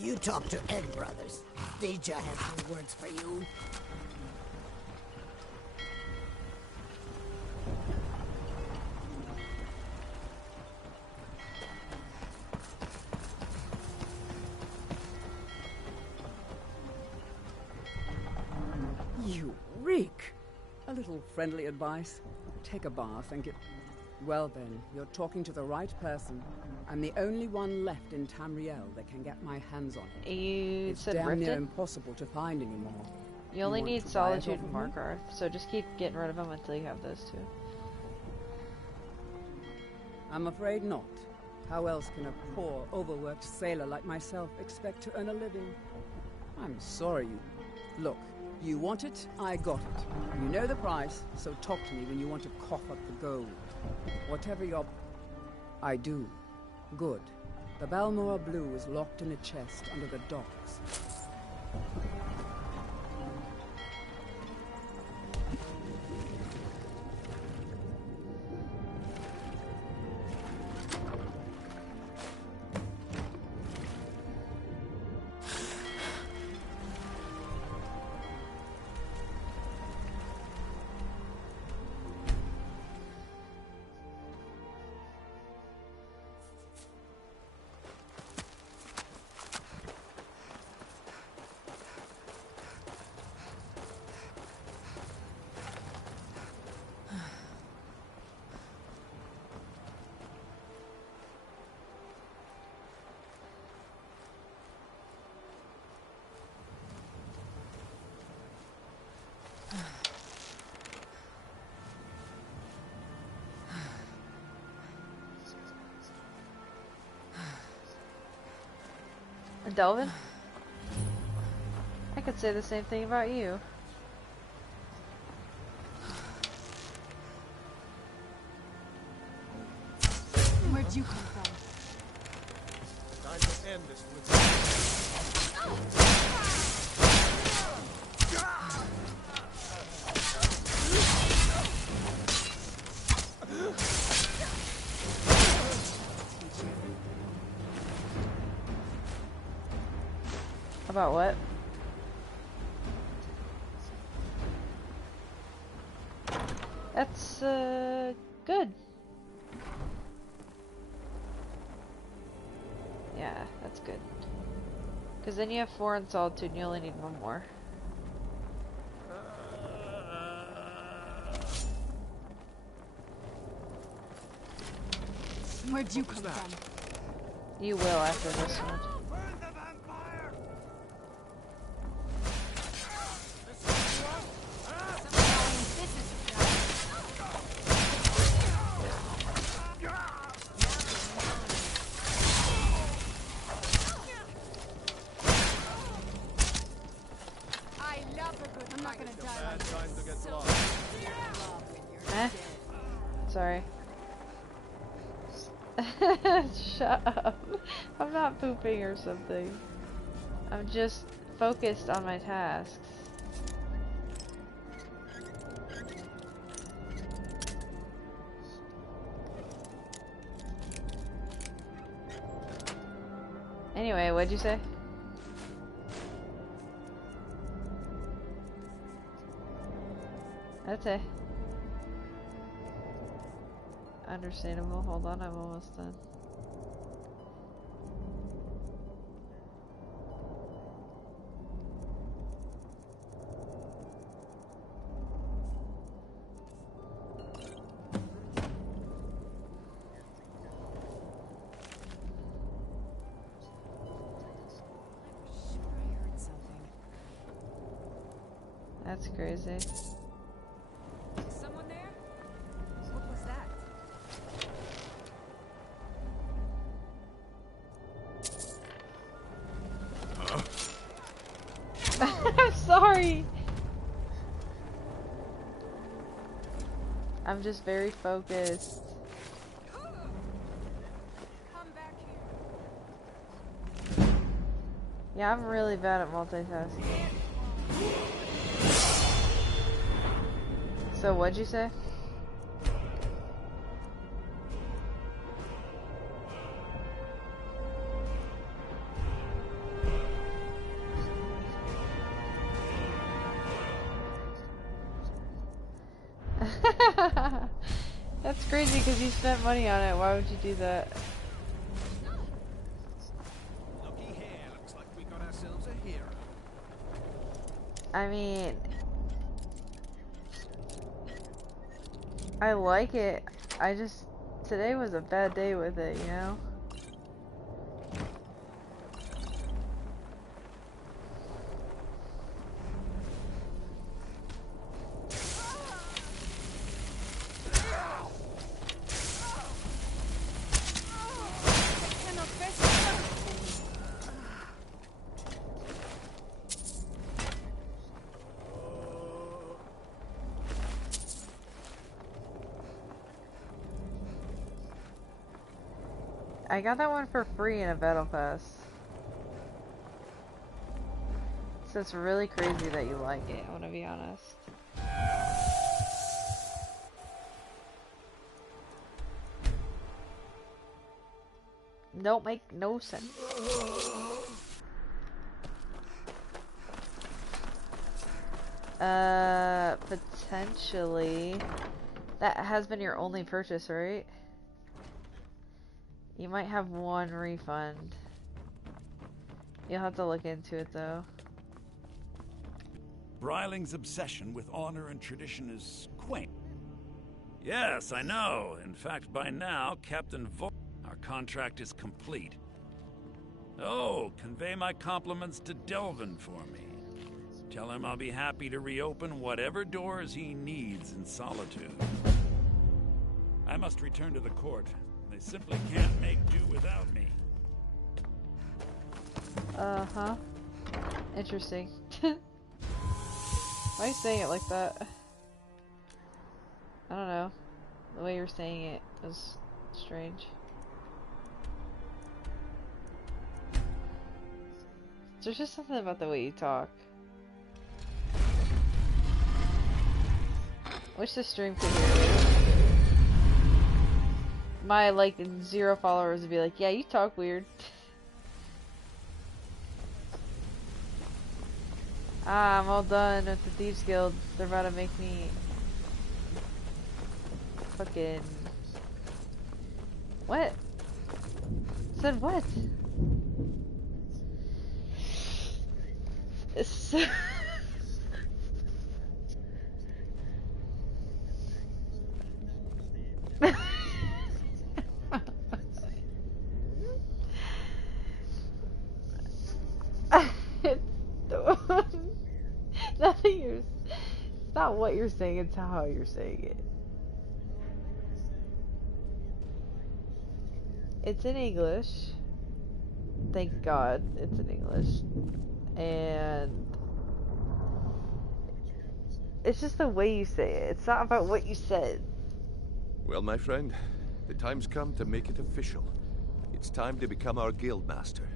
You talk to Egg Brothers. Deja has some words for you. You reek! A little friendly advice. Take a bath and get... Well then, you're talking to the right person. I'm the only one left in Tamriel that can get my hands on it. It's said damn near Riften? impossible to find anymore. You only want need to buy it Solitude off and of me? Markarth, so just keep getting rid of them until you have those two. I'm afraid not. How else can a poor, overworked sailor like myself expect to earn a living? I'm sorry you... Look, you want it, I got it. You know the price, so talk to me when you want to cough up the gold. Whatever your... I do. Good. The Balmora Blue is locked in a chest under the docks. Delvin? I could say the same thing about you. Where'd you come from? Time to end this with... About what? That's, good. Yeah, that's good. Because then you have 4 in Solitude and you only need 1 more. Where'd you come from? You will after this one. I'm not gonna die like Time to get lost. Eh? Sorry. Shut up. I'm not pooping or something. I'm just focused on my tasks. Anyway, what'd you say? That's it. Understandable. Hold on, I'm almost done. That's crazy. Someone there? What was that? I'm sorry. I'm just very focused. Come back here. Yeah, I'm really bad at multitasking. So what'd you say? That's crazy because you spent money on it. Why would you do that? Looky here, looks like we got ourselves a hero. I mean, I like it. I just today was a bad day with it, you know? I got that one for free in a battle pass. So it's really crazy that you like it, I want to be honest. Don't make no sense. Potentially. That has been your only purchase, right? You might have one refund. You'll have to look into it, though. Bryling's obsession with honor and tradition is quaint. Yes, I know. In fact, by now, Captain our contract is complete. Oh, convey my compliments to Delvin for me. Tell him I'll be happy to reopen whatever doors he needs in Solitude. I must return to the court. They simply can't make do without me. Uh-huh. Interesting. Why are you saying it like that? I don't know. The way you're saying it was strange. There's just something about the way you talk. Wish the stream could hear you. My, like, 0 followers would be like, yeah, you talk weird. Ah, I'm all done with the Thieves Guild. They're about to make me fucking... What? Said what? It's... It's not what you're saying, it's how you're saying it. It's in English. Thank God it's in English. And it's just the way you say it. It's not about what you said. Well, my friend, the time's come to make it official. It's time to become our guild master.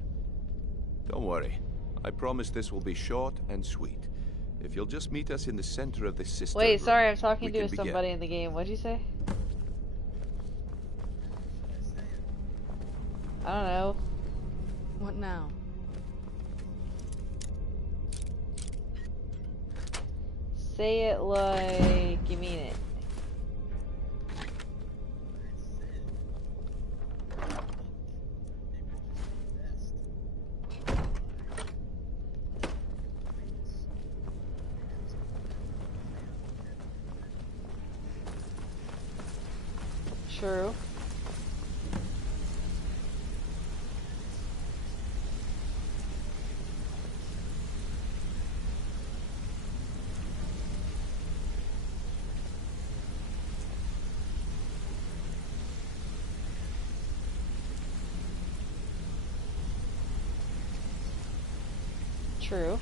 Don't worry. I promise this will be short and sweet. If you'll just meet us in the center of this system. Wait, sorry, I'm talking to somebody in the game. What'd you say? I don't know. What now? Say it like you mean it. True. True.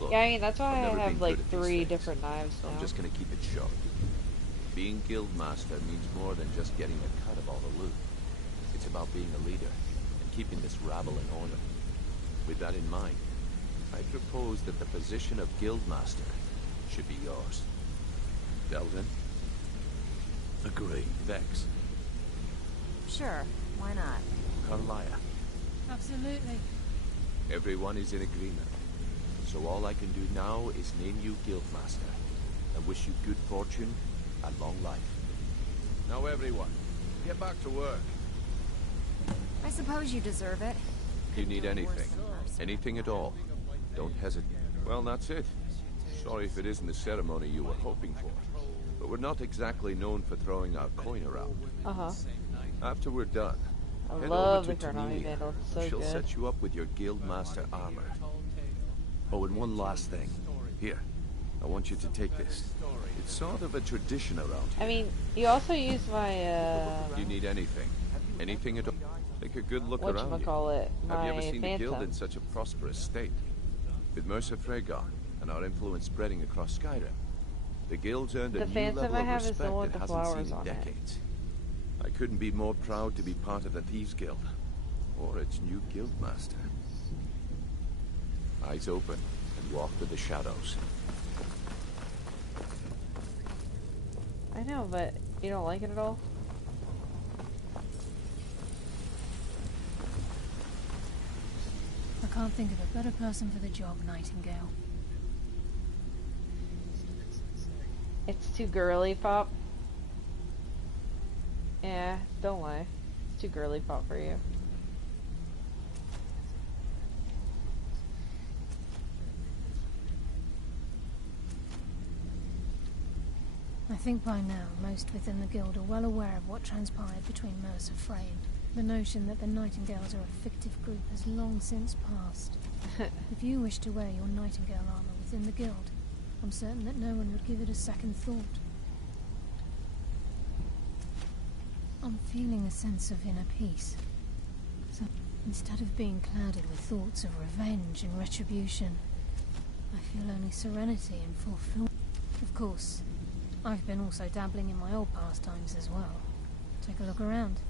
Look, yeah, I mean, that's why I've I never have been like good at 3 these different knives so now. I'm just gonna keep it short. Being guild master means more than just getting a cut of all the loot. It's about being a leader and keeping this rabble in order. With that in mind, I propose that the position of guild master should be yours. Delvin? Agree. Vex? Sure, why not? Carlia? Absolutely. Everyone is in agreement. So all I can do now is name you guildmaster and wish you good fortune and long life. Now everyone, get back to work. I suppose you deserve it. If you need anything, anything at all, don't hesitate. Well, that's it. Sorry if it isn't the ceremony you were hoping for, but we're not exactly known for throwing our coin around. Uh-huh. After we're done, I head love over the to Carnage Cornelia. Vandal. It's so She'll good. set you up with your Guildmaster armor. Oh, and one last thing. Here, I want you to take this. It's sort of a tradition around here. I mean, you also use my, You need anything? Anything at all? Take a good look around you. whatchamacallit, Have you ever my seen the guild Phantom. in such a prosperous state? With Mercer Frey gone, and our influence spreading across Skyrim, the guild's earned a The new Phantom level I of have is the respect one it with the hasn't flowers seen in on it. decades. I couldn't be more proud to be part of the Thieves Guild, or its new guildmaster. Eyes open and walk with the shadows. I know, but you don't like it at all? I can't think of a better person for the job, Nightingale. It's too girly pop. Yeah, don't lie. It's too girly pop for you. I think by now, most within the guild are well aware of what transpired between Mercer Frey and the notion that the Nightingales are a fictive group has long since passed. If you wish to wear your Nightingale armor within the guild, I'm certain that no one would give it a second thought. I'm feeling a sense of inner peace. So, instead of being clouded with thoughts of revenge and retribution, I feel only serenity and fulfillment. Of course, I've been also dabbling in my old pastimes as well. Take a look around,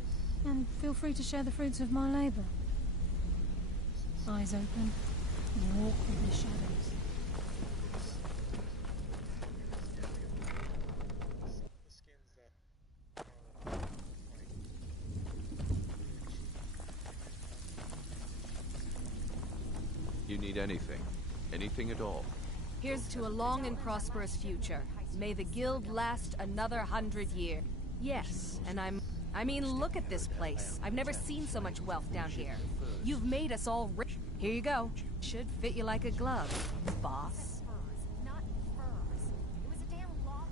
and feel free to share the fruits of my labor. Eyes open, and walk with the shadows. You need anything. Anything at all. Here's to a long and prosperous future. May the guild last another 100 years. Yes, and I mean, look at this place. I've never seen so much wealth down here. You've made us all rich. Here you go. Should fit you like a glove, boss.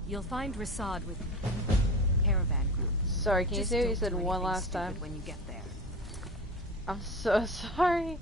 You'll find Rasad with caravan group. Sorry, can you Just say what you don't said do one anything last time? stupid when you get there. I'm so sorry.